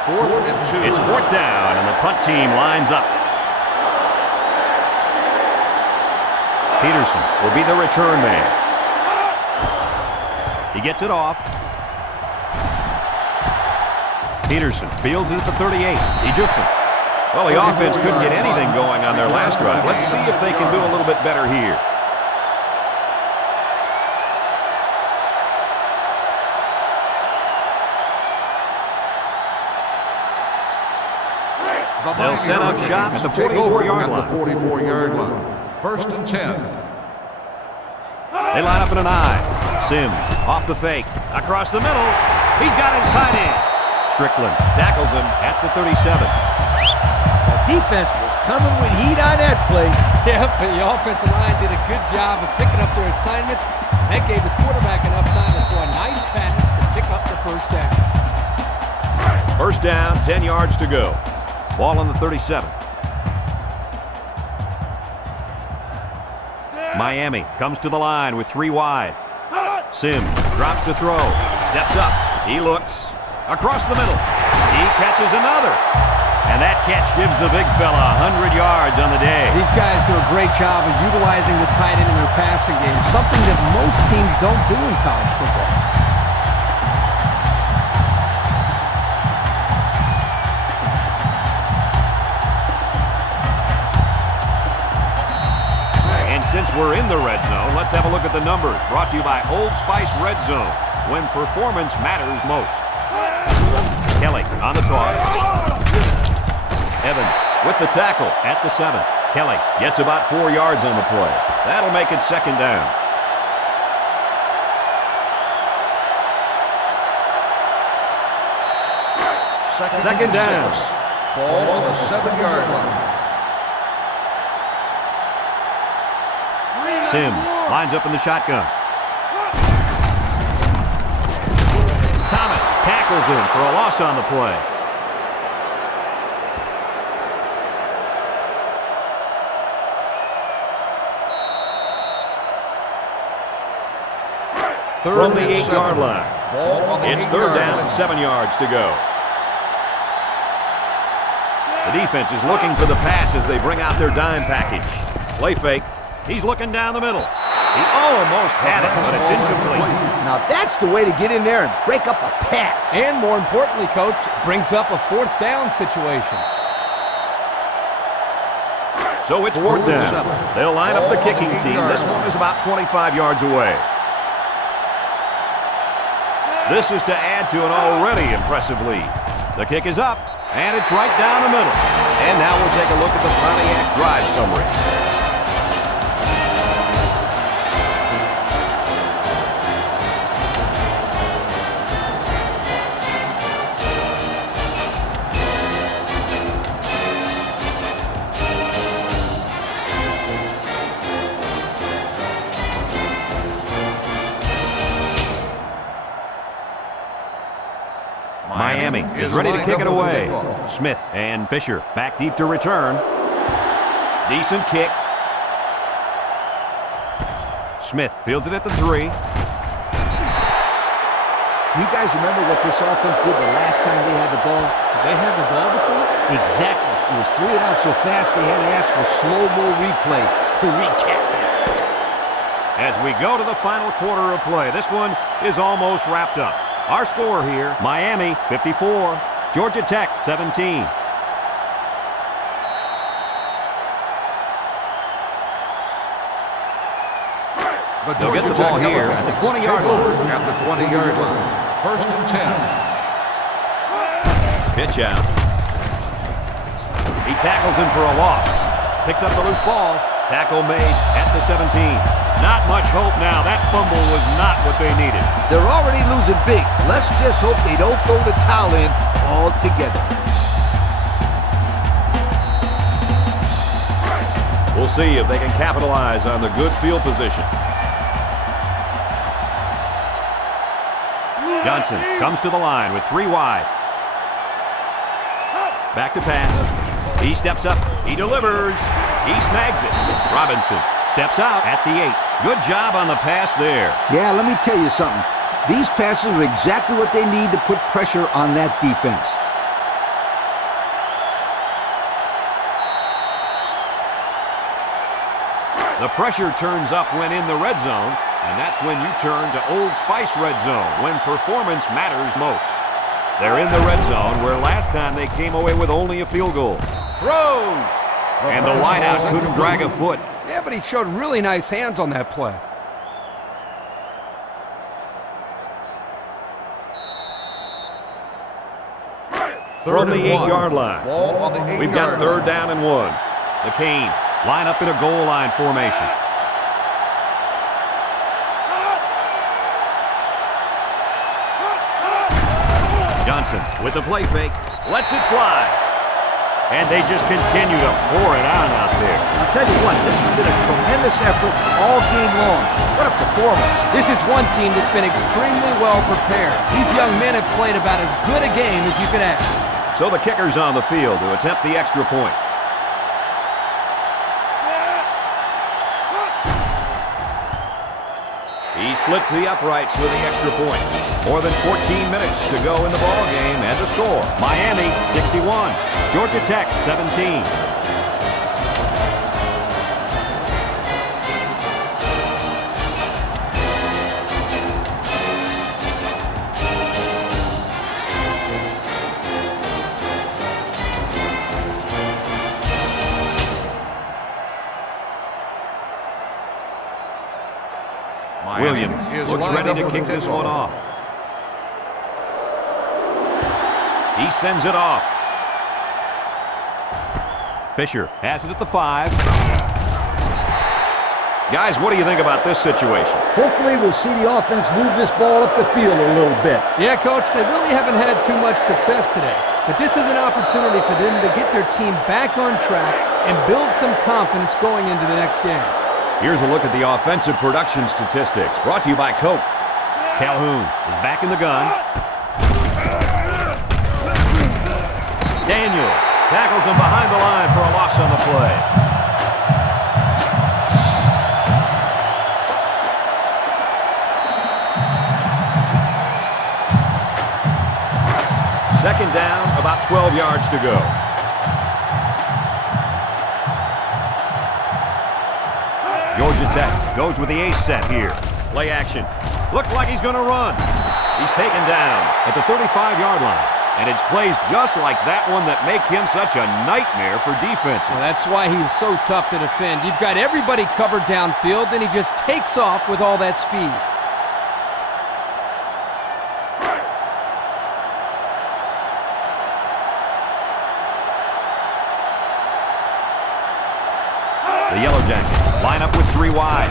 Fourth and 2. It's fourth down, and the punt team lines up. Peterson will be the return man. He gets it off. Peterson fields it at the 38. He jukes him. Well, the offense couldn't get anything going on their last drive. Let's see if they can do a little bit better here. They'll set up shop at the 44-yard line. 44-yard line. First and 10. They line up in an I. Sims off the fake. Across the middle. He's got his tight end. Strickland tackles him at the 37. The defense was coming with heat on that play. Yep, the offensive line did a good job of picking up their assignments. That gave the quarterback enough time to throw a nice pass to pick up the first down. First down, 10 yards to go. Ball on the 37. Miami comes to the line with 3 wide. Sims drops to throw. Steps up. He looks. Across the middle. He catches another. And that catch gives the big fella 100 yards on the day. These guys do a great job of utilizing the tight end in their passing game, something that most teams don't do in college football. Since we're in the red zone, let's have a look at the numbers. Brought to you by Old Spice Red Zone, when performance matters most. Kelly on the toss. Evans with the tackle at the 7. Kelly gets about 4 yards on the play. That'll make it second down. Second down. Ball on the 7-yard line. Sims lines up in the shotgun. Thomas tackles him for a loss on the play. From the 8-yard line. It's third down and 7 yards to go. The defense is looking for the pass as they bring out their dime package. Play fake. He's looking down the middle. He almost had it, but it's incomplete. Now that's the way to get in there and break up a pass. And more importantly, Coach, brings up a fourth down situation. So it's fourth down. They'll line up the kicking team. This one is about 25 yards away. This is to add to an already impressive lead. The kick is up, and it's right down the middle. And now we'll take a look at the Pontiac drive summary. Miami is ready to kick it away. Smith and Fisher back deep to return. Decent kick. Smith fields it at the 3. You guys remember what this offense did the last time they had the ball? Did they have the ball before? Exactly. It was 3 and out so fast they had to ask for slow-mo replay to recap it. As we go to the final quarter of play, this one is almost wrapped up. Our score here, Miami 54, Georgia Tech 17. They'll get the ball here at the 20-yard line. At the 20-yard line. First and 10. Pitch out. He tackles him for a loss. Picks up the loose ball. Tackle made at the 17. Not much hope now. That fumble was not what they needed. They're already losing big. Let's just hope they don't throw the towel in altogether. We'll see if they can capitalize on the good field position. Johnson comes to the line with 3 wide. Back to pass. He steps up. He delivers. He snags it. Robinson steps out at the 8. Good job on the pass there. Yeah, let me tell you something. These passes are exactly what they need to put pressure on that defense. The pressure turns up when in the red zone, and that's when you turn to Old Spice Red Zone, when performance matters most. They're in the red zone, where last time they came away with only a field goal. Throws! And the wideout couldn't drag a foot. Yeah, but he showed really nice hands on that play. From the 8-yard line. Ball on the 8-yard line. We've got 3rd down and 1. The Cane line up in a goal line formation. Johnson with the play fake. Lets it fly. And they just continue to pour it on out there. I'll tell you what, this has been a tremendous effort all game long. What a performance. This is one team that's been extremely well prepared. These young men have played about as good a game as you could ask. So the kicker's on the field to attempt the extra point. He splits the uprights with the extra point. More than 14 minutes to go in the ball game, and the score: Miami 61, Georgia Tech 17. Williams looks ready to kick this one off. He sends it off. Fisher has it at the 5. Guys, what do you think about this situation? Hopefully we'll see the offense move this ball up the field a little bit. Yeah, Coach, they really haven't had too much success today. But this is an opportunity for them to get their team back on track and build some confidence going into the next game. Here's a look at the offensive production statistics, brought to you by Coke. Calhoun is back in the gun. Daniel tackles him behind the line for a loss on the play. Second down, about 12 yards to go. Georgia Tech goes with the ace set here. Play action. Looks like he's going to run. He's taken down at the 35-yard line. And it's plays just like that one that make him such a nightmare for defenses. Well, that's why he's so tough to defend. You've got everybody covered downfield, and he just takes off with all that speed. The Yellow Jackets line up with 3 wide.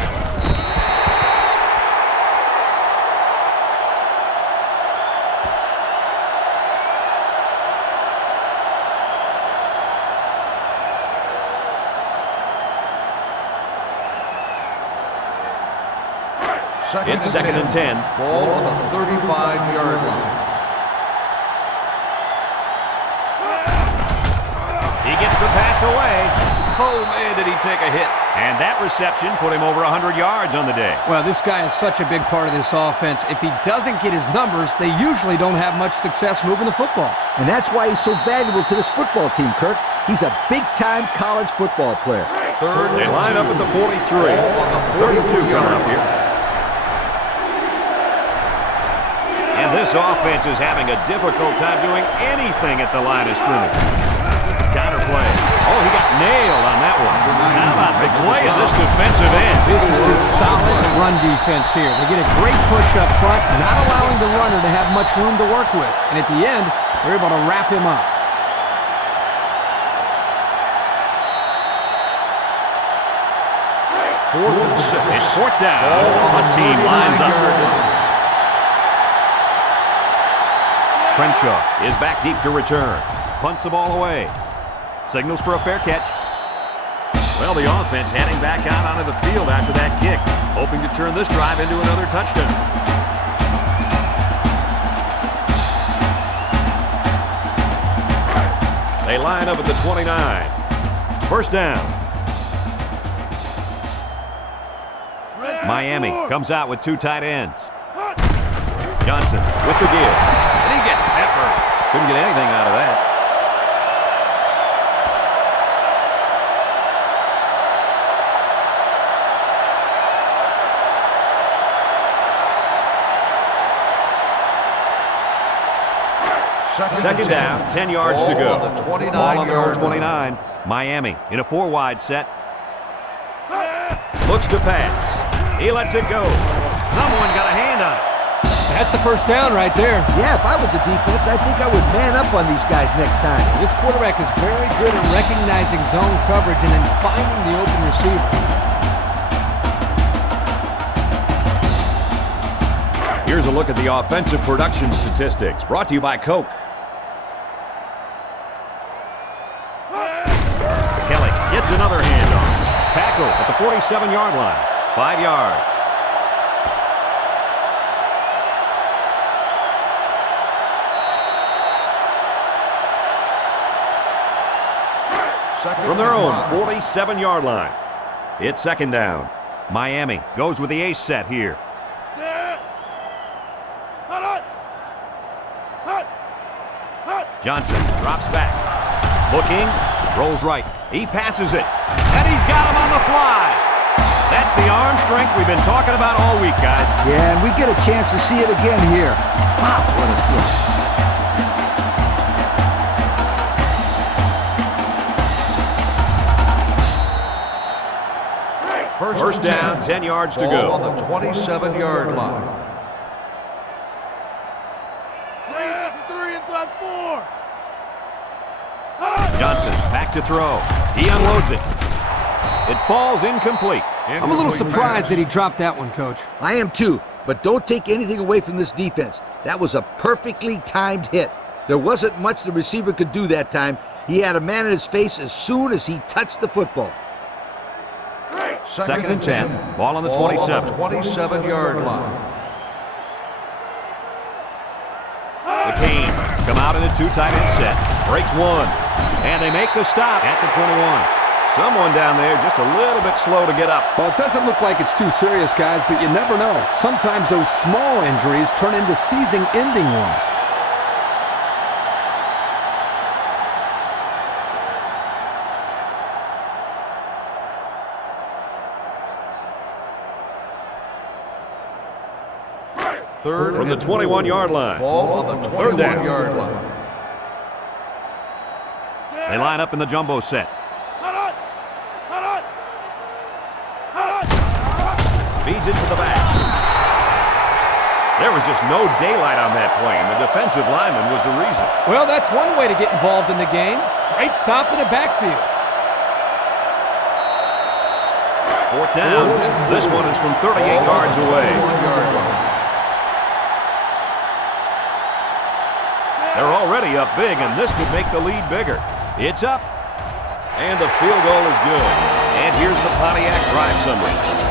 It's 2nd and 10. Ball on the 35-yard line. He gets the pass away. Oh, man, did he take a hit. And that reception put him over 100 yards on the day. Well, this guy is such a big part of this offense. If he doesn't get his numbers, they usually don't have much success moving the football. And that's why he's so valuable to this football team, Kirk. He's a big-time college football player. They line up at the 43. 32 coming up here. And this offense is having a difficult time doing anything at the line of scrimmage. Counter play. Oh, he got nailed on that one. How about the play of this defensive end? This is just solid run defense here. They get a great push up front, not allowing the runner to have much room to work with. And at the end, they're able to wrap him up. Fourth and 6. It's 4th down. The team lines up. Crenshaw is back deep to return. Punts the ball away. Signals for a fair catch. Well, the offense heading back out onto the field after that kick, hoping to turn this drive into another touchdown. They line up at the 29. First down. Miami comes out with 2 tight ends. Johnson with the give. And he gets peppered. Couldn't get anything out of that. Second down, 10 yards to go. Ball on their own 29. Miami in a 4-wide set. Looks to pass. He lets it go. Someone got a hand on it. That's a first down right there. Yeah, if I was the defense, I think I would man up on these guys next time. This quarterback is very good at recognizing zone coverage and then finding the open receiver. Here's a look at the offensive production statistics, brought to you by Coke. Kelly gets another handoff. Tackle at the 47-yard line. 5 yards. From their own 47-yard line. It's second down. Miami goes with the ace set here. Johnson drops back. Looking, rolls right. He passes it. And he's got him on the fly. That's the arm strength we've been talking about all week, guys. Yeah, and we get a chance to see it again here. Wow, what a throw. First down, 10 yards to go. On the 27-yard line. Johnson back to throw. He unloads it. It falls incomplete. I'm a little surprised that he dropped that one, Coach. I am too, but don't take anything away from this defense. That was a perfectly timed hit. There wasn't much the receiver could do that time. He had a man in his face as soon as he touched the football. Second and 10. Ball on the 27. 27-yard line. The Canes come out in a 2 tight end set. Breaks one. And they make the stop at the 21. Someone down there just a little bit slow to get up. Well, it doesn't look like it's too serious, guys, but you never know. Sometimes those small injuries turn into season-ending ones. Third from the 21-yard line. Ball on the 21-yard line. They line up in the jumbo set. Feeds it to the back. There was just no daylight on that play, and the defensive lineman was the reason. Well, that's one way to get involved in the game. Great stop in the backfield. Fourth down. This one is from 38 yards away. They're already up big, and this could make the lead bigger. It's up, and the field goal is good. And here's the Pontiac drive summary.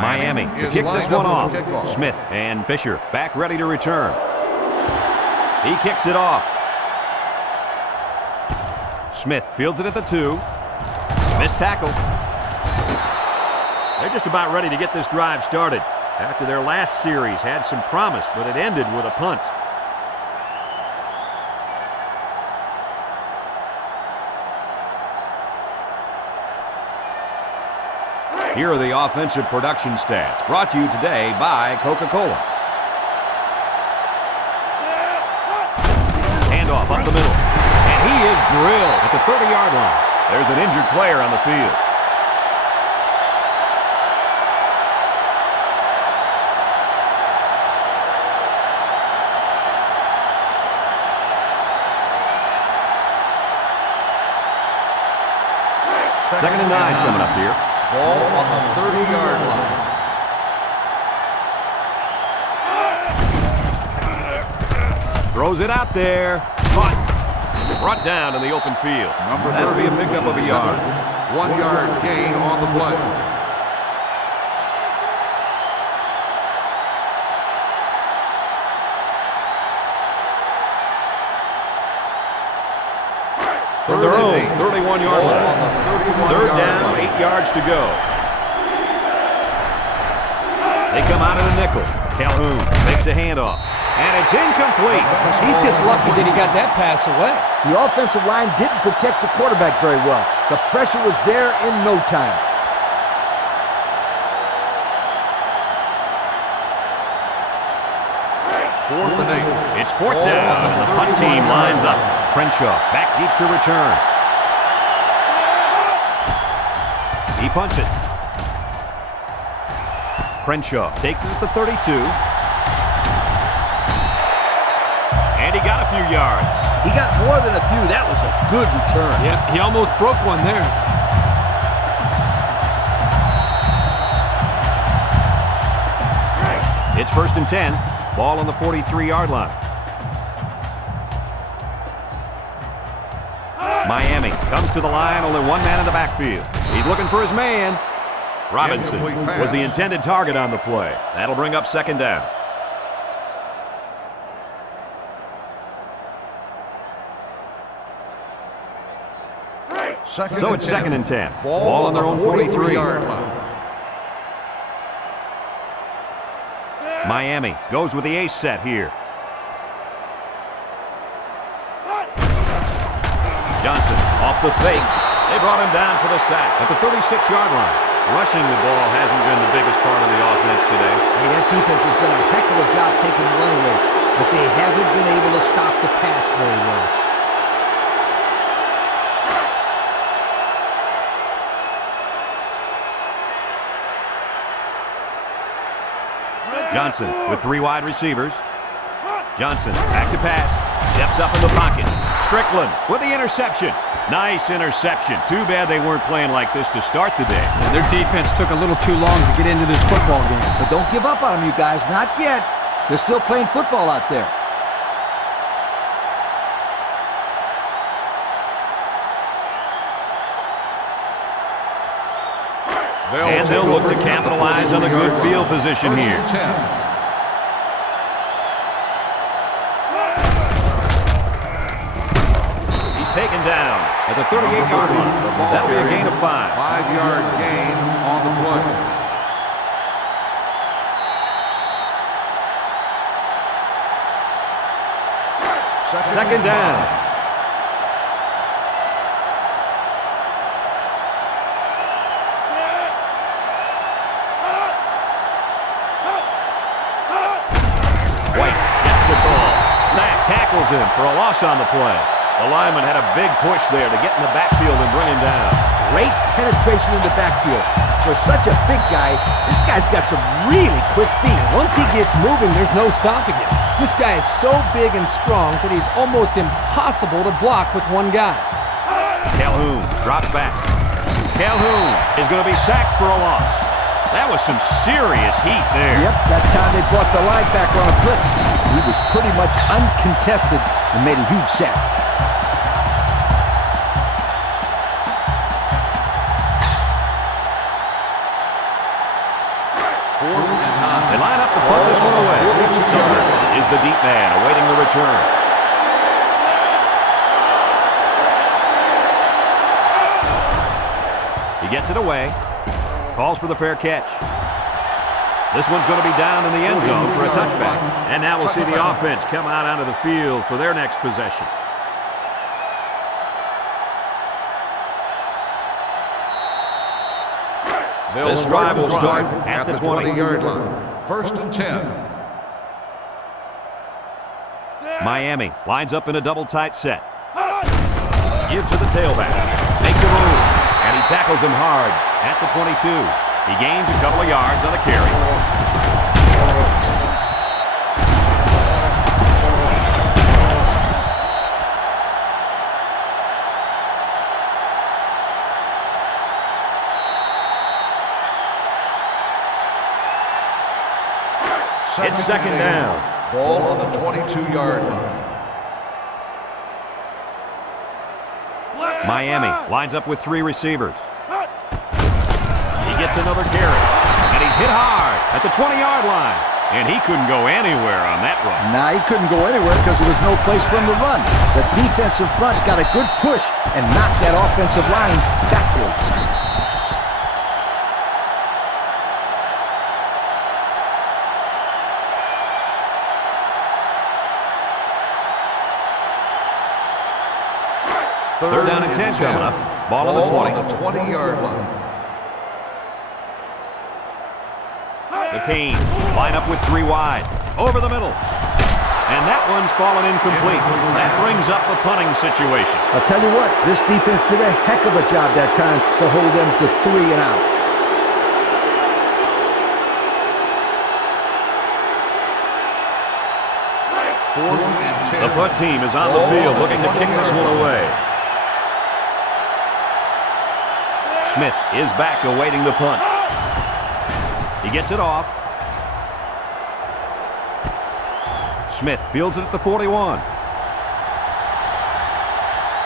Miami to kick this one off. Smith and Fisher back ready to return. He kicks it off. Smith fields it at the 2. Missed tackle. They're just about ready to get this drive started. After their last series had some promise, but it ended with a punt. Here are the offensive production stats, brought to you today by Coca-Cola. Handoff up the middle, and he is drilled at the 30-yard line. There's an injured player on the field. Second and 9 coming up here. Ball on the 30-yard line. Throws it out there. Caught. Brought down in the open field. That'll be a pickup of a yard. 1 yard gain on the play. From their own 31-yard line. Third down, 8 yards to go. They come out of the nickel. Calhoun makes a handoff. And it's incomplete. He's just lucky that he got that pass away. The offensive line didn't protect the quarterback very well. The pressure was there in no time. Fourth and 8. It's fourth down, and the punt team lines up. Crenshaw back deep to return. He punts it. Crenshaw takes it at the 32. And he got a few yards. He got more than a few. That was a good return. Yep, he almost broke one there. It's first and 10. Ball on the 43-yard line. Miami comes to the line. Only one man in the backfield. He's looking for his man. Robinson was the intended target on the play. That'll bring up second down. So it's second and 10. Ball on their own 43-yard line. Miami goes with the ace set here. Johnson off the fake. They brought him down for the sack at the 36-yard line. Rushing the ball hasn't been the biggest part of the offense today. Hey, that defense has done a heck of a job taking the run away, but they haven't been able to stop the pass very well. Johnson with 3 wide receivers. Johnson back to pass. Steps up in the pocket. Strickland with the interception. Nice interception. Too bad they weren't playing like this to start the day. Their defense took a little too long to get into this football game. But don't give up on them, you guys. Not yet. They're still playing football out there. And they'll look to capitalize on the good field position here. He's taken down at the 38-yard line. That'll be a gain of 5. 5-yard gain on the play. Second down. Tackles him for a loss on the play. The lineman had a big push there to get in the backfield and bring him down. Great penetration in the backfield. For such a big guy, this guy's got some really quick feet. Once he gets moving, there's no stopping him. This guy is so big and strong that he's almost impossible to block with one guy. Calhoun drops back. Calhoun is going to be sacked for a loss. That was some serious heat there. Yep, that time they brought the linebacker on a blitz. He was pretty much uncontested and made a huge sack. Fourth and 9. They line up to punt this one away. Sumner is the deep man awaiting the return. He gets it away. Calls for the fair catch. This one's going to be down in the end zone for a touchback. And now we'll see the offense come out onto the field for their next possession. This drive will start at the 20-yard line. First and 10. Miami lines up in a double tight set. Give to the tailback. Makes a move. And he tackles him hard at the 22. He gains a couple of yards on the carry. It's second down. Ball on the 22-yard line. Miami lines up with 3 receivers. He gets another carry, and he's hit hard at the 20-yard line. And he couldn't go anywhere on that run. Nah, he couldn't go anywhere because there was no place for him to run. The defensive front got a good push and knocked that offensive line backwards. Third down and 10 coming up. Ball on the 20. On the 20-yard line. The Canes line up with 3 wide. Over the middle. And that one's fallen incomplete. That brings up the punting situation. I'll tell you what, this defense did a heck of a job that time to hold them to 3 and out. Fourth and 10. The punt team is on the field looking to kick this one away. Smith is back awaiting the punt. He gets it off. Smith fields it at the 41.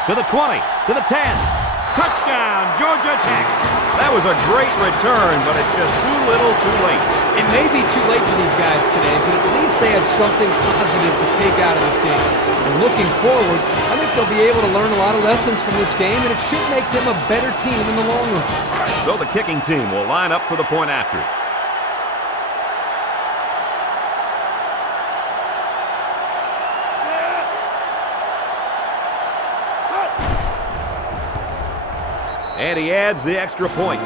To the 20. To the 10. Touchdown, Georgia Tech. That was a great return, but it's just too little too late. It may be too late for these guys today, but at least they have something positive to take out of this game. And looking forward, I think they'll be able to learn a lot of lessons from this game, and it should make them a better team in the long run. So the kicking team will line up for the point after. And he adds the extra point.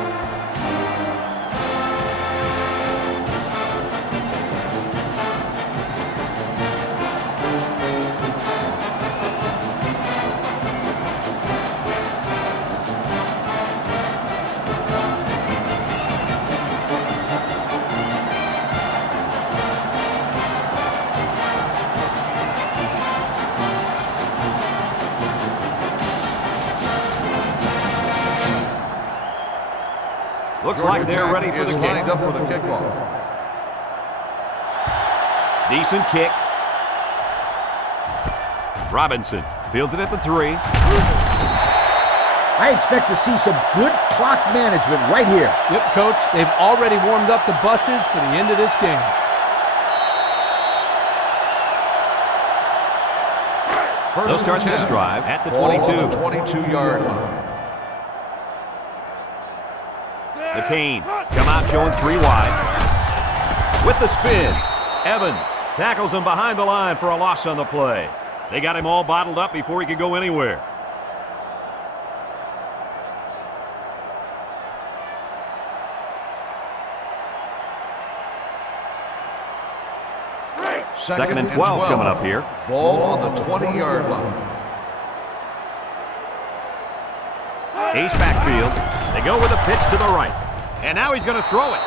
Looks like they're ready for the kick. Lined up for the kickoff. Decent kick. Robinson fields it at the 3. I expect to see some good clock management right here. Yep, Coach. They've already warmed up the buses for the end of this game. They'll start this drive at the 22. On the 22-yard line. The Canes come out showing 3 wide. With the spin, Evans tackles him behind the line for a loss on the play. They got him all bottled up before he could go anywhere. Second and 12 coming up here. Ball on the 20-yard line. Ace backfield. They go with a pitch to the right. And now he's going to throw it.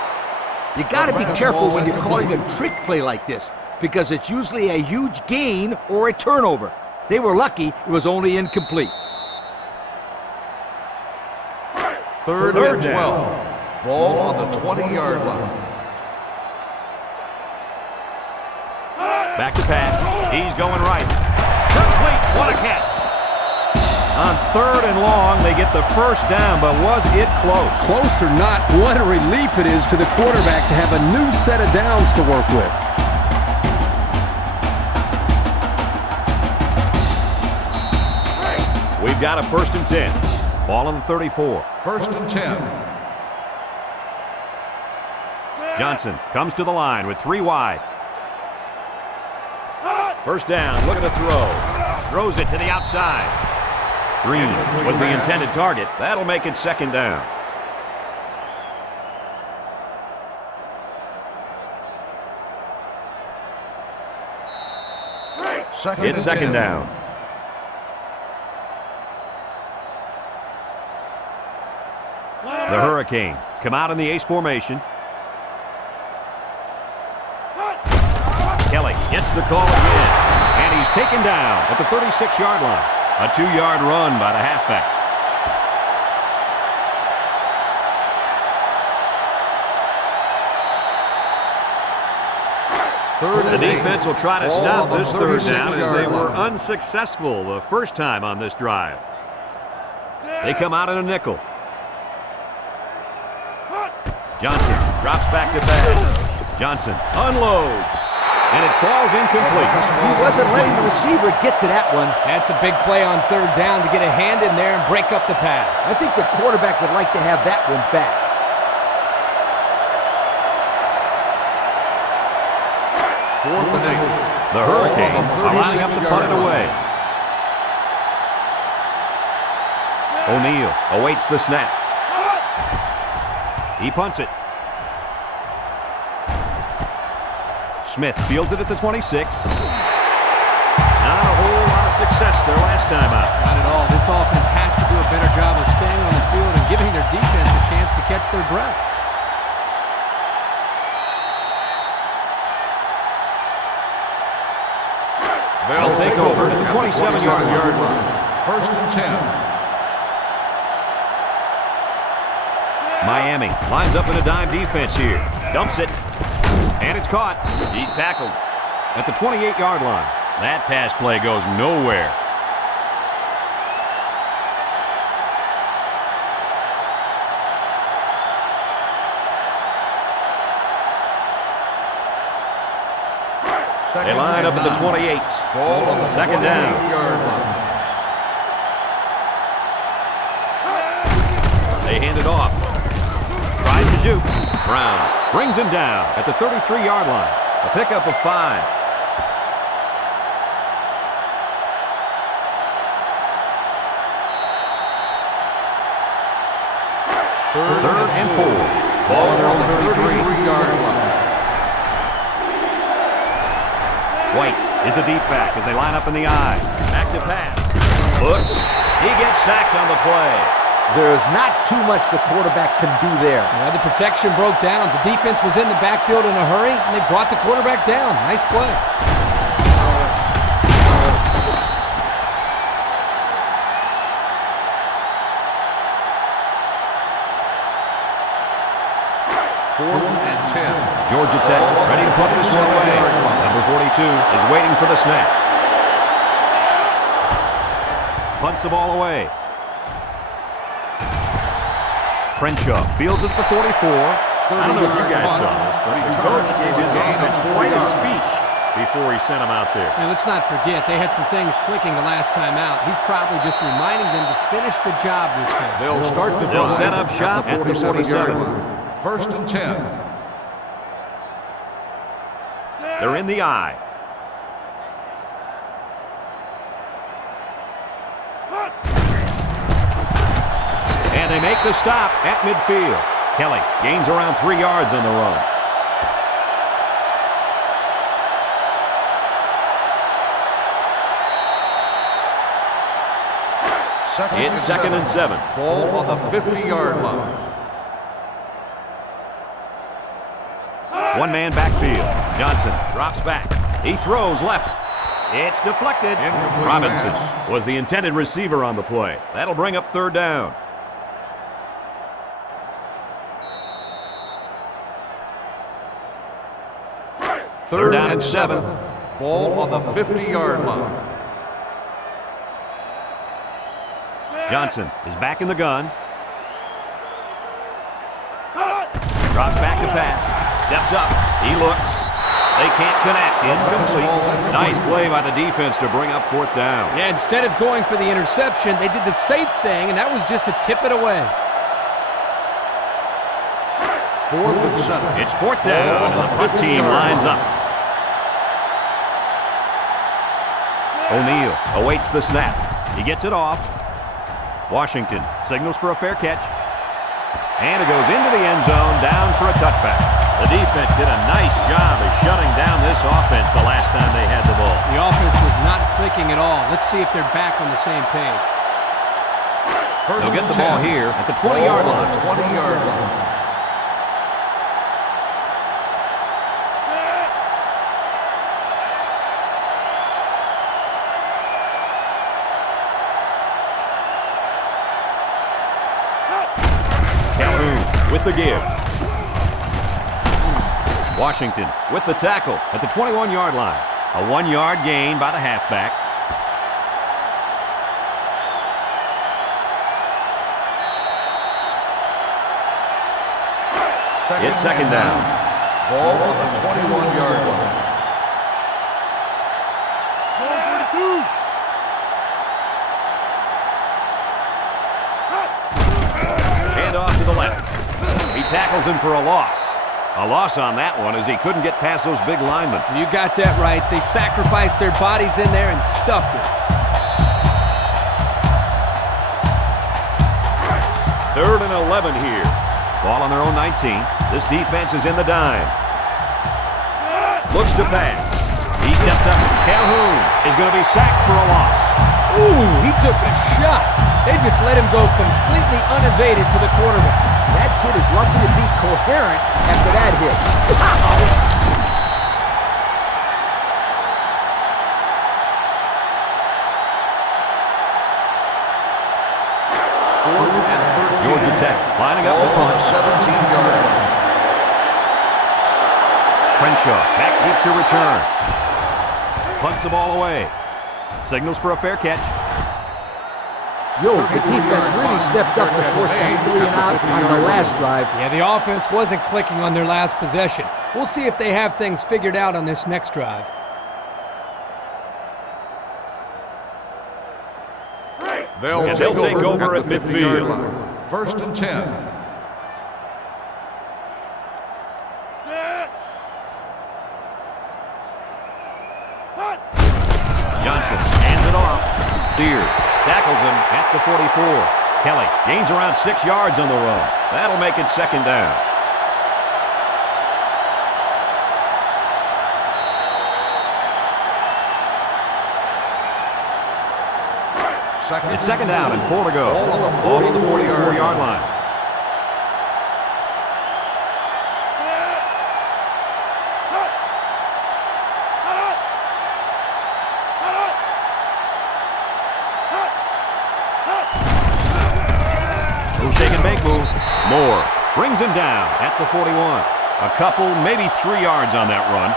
You got to be careful when you're calling a trick play like this, because it's usually a huge gain or a turnover. They were lucky it was only incomplete. Third and 12. Ball on the 20-yard line. Back to pass. He's going right. Complete. What a catch. On third and long, they get the first down, but was it close? Close or not, what a relief it is to the quarterback to have a new set of downs to work with. We've got a first and 10. Ball on the 34. First and 10. Johnson comes to the line with 3 wide. First down, looking to throw. Throws it to the outside. Green was the intended target. That'll make it second down. It's second down. The Hurricanes come out in the ace formation. Kelly gets the call again, and he's taken down at the 36-yard line. A 2-yard run by the halfback. The defense will try to stop this third down as they were unsuccessful the first time on this drive. They come out in a nickel. Johnson drops back to pass. Johnson unloads. And it falls incomplete. He wasn't letting the receiver get to that one. That's a big play on third down to get a hand in there and break up the pass. I think the quarterback would like to have that one back. Fourth and 8. The Hurricanes are lining up to punt it away. O'Neal awaits the snap. He punts it. Smith fields it at the 26. Not a whole lot of success their last time out. Not at all. This offense has to do a better job of staying on the field and giving their defense a chance to catch their breath. They'll take over at the 27-yard line. First and 10. Miami lines up in a dime defense here. Dumps it. And it's caught. He's tackled at the 28-yard line. That pass play goes nowhere. They line up at the 28. Ball on the second down. They hand it off. Tries to juke. Brown brings him down at the 33-yard line. A pickup of 5. Third and 4. Ball on their own 33-yard line. White is the deep back as they line up in the I. Back to pass. Looks. He gets sacked on the play. There's not too much the quarterback can do there. Yeah, the protection broke down. The defense was in the backfield in a hurry, and they brought the quarterback down. Nice play. Fourth and 10. Georgia Tech ready to put this one away. Number 42 is waiting for the snap. Punts the ball away. Crenshaw fields it for 44. I don't know if you guys saw this, but the coach gave his offense quite a speech before he sent them out there. And let's not forget, they had some things clicking the last time out. He's probably just reminding them to finish the job this time. They'll start the They'll drive set up shop at the 47. First and 10. They're in the I. And they make the stop at midfield. Kelly gains around 3 yards on the run. It's second and 7. Ball on the 50-yard line. One-man backfield. Johnson drops back. He throws left. It's deflected. Robinson was the intended receiver on the play. That'll bring up third down. Third down and 7. Ball on the 50-yard line. Johnson is back in the gun. Drops back to pass. Steps up. He looks. They can't connect. Incomplete. Nice play by the defense to bring up fourth down. Yeah, instead of going for the interception, they did the safe thing, and that was just to tip it away. Fourth and 7. It's fourth down, and the punt team lines up. O'Neal awaits the snap. He gets it off. Washington signals for a fair catch. And it goes into the end zone, down for a touchback. The defense did a nice job of shutting down this offense the last time they had the ball. The offense was not clicking at all. Let's see if they're back on the same page. They'll get the ball here at the 20-yard line. 20-yard line. Calhoun with the give. Washington with the tackle at the 21-yard line. A 1-yard gain by the halfback. It's second down. Ball on the 21-yard line. Hand off to the left. He tackles him for a loss. A loss on that one as he couldn't get past those big linemen. You got that right. They sacrificed their bodies in there and stuffed it. Third and 11 here. Ball on their own 19. This defense is in the dime. Looks to pass. He steps up. Calhoun is going to be sacked for a loss. Ooh, he took a shot. They just let him go completely uninvaded to the quarterback. That kid is lucky to be coherent after that hit. Georgia Tech lining up the punt. 17-yard line. Crenshaw back deep to return. Punts the ball away. Signals for a fair catch. Yo, the defense really stepped up to force that 3 and out on the last drive. Yeah, the offense wasn't clicking on their last possession. We'll see if they have things figured out on this next drive. They'll take over at midfield. First and 10. Johnson hands it off. Sears tackles him at the 44. Kelly gains around 6 yards on the run. That'll make it second down. It's second down and 4 to go. Ball on the 44-yard line. No shake and bake move. Moore brings him down at the 41. A couple, maybe 3 yards on that run.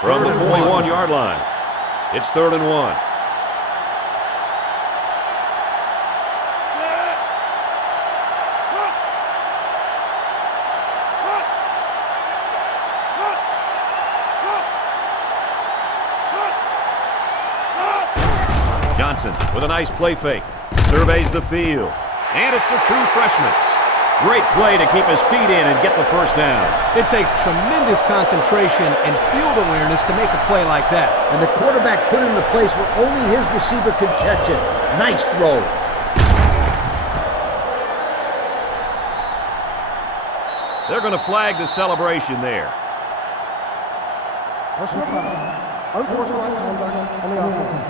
From the 41-yard line, it's 3rd and 1. Johnson with a nice play fake. Surveys the field. And it's a true freshman. Great play to keep his feet in and get the first down. It takes tremendous concentration and field awareness to make a play like that. And the quarterback put him in a place where only his receiver could catch it. Nice throw. They're going to flag the celebration there. Personal foul. Unsportsmanlike conduct on the offense.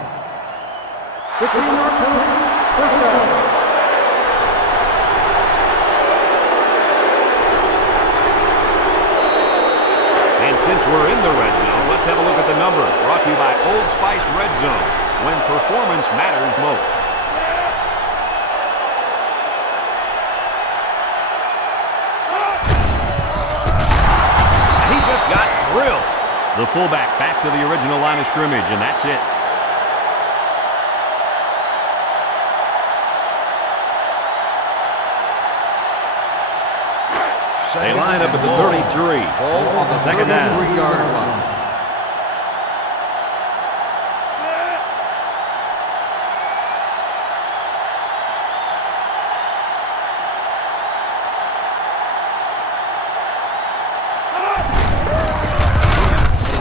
15-yard penalty. First down. Since we're in the red zone, let's have a look at the numbers. Brought to you by Old Spice Red Zone, when performance matters most. And he just got drilled. The fullback back to the original line of scrimmage, and that's it. They line up at the 33. Ball on the Second down. 33-yard line.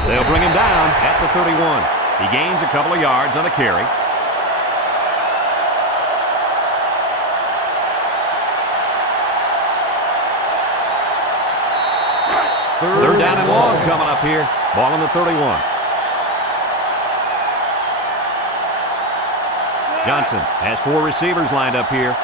They'll bring him down at the 31. He gains a couple of yards on the carry. Third down and long coming up here. Ball on the 31. Johnson has 4 receivers lined up here.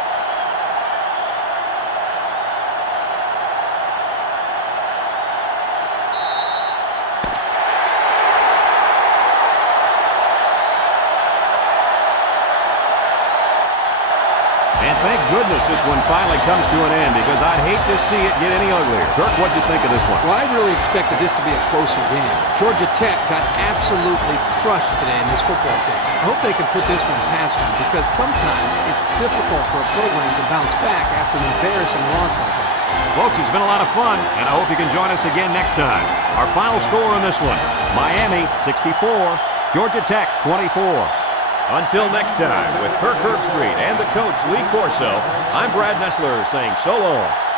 goodness this one finally comes to an end, because I'd hate to see it get any uglier. Dirk, what'd you think of this one? Well, I really expected this to be a closer game. Georgia Tech got absolutely crushed today in this football game. I hope they can put this one past them, because sometimes it's difficult for a program to bounce back after an embarrassing loss like that. Folks, it's been a lot of fun, and I hope you can join us again next time. Our final score on this one, Miami 64, Georgia Tech 24. Until next time, with Kirk Herbstreit and the coach Lee Corso, I'm Brad Nessler saying so long.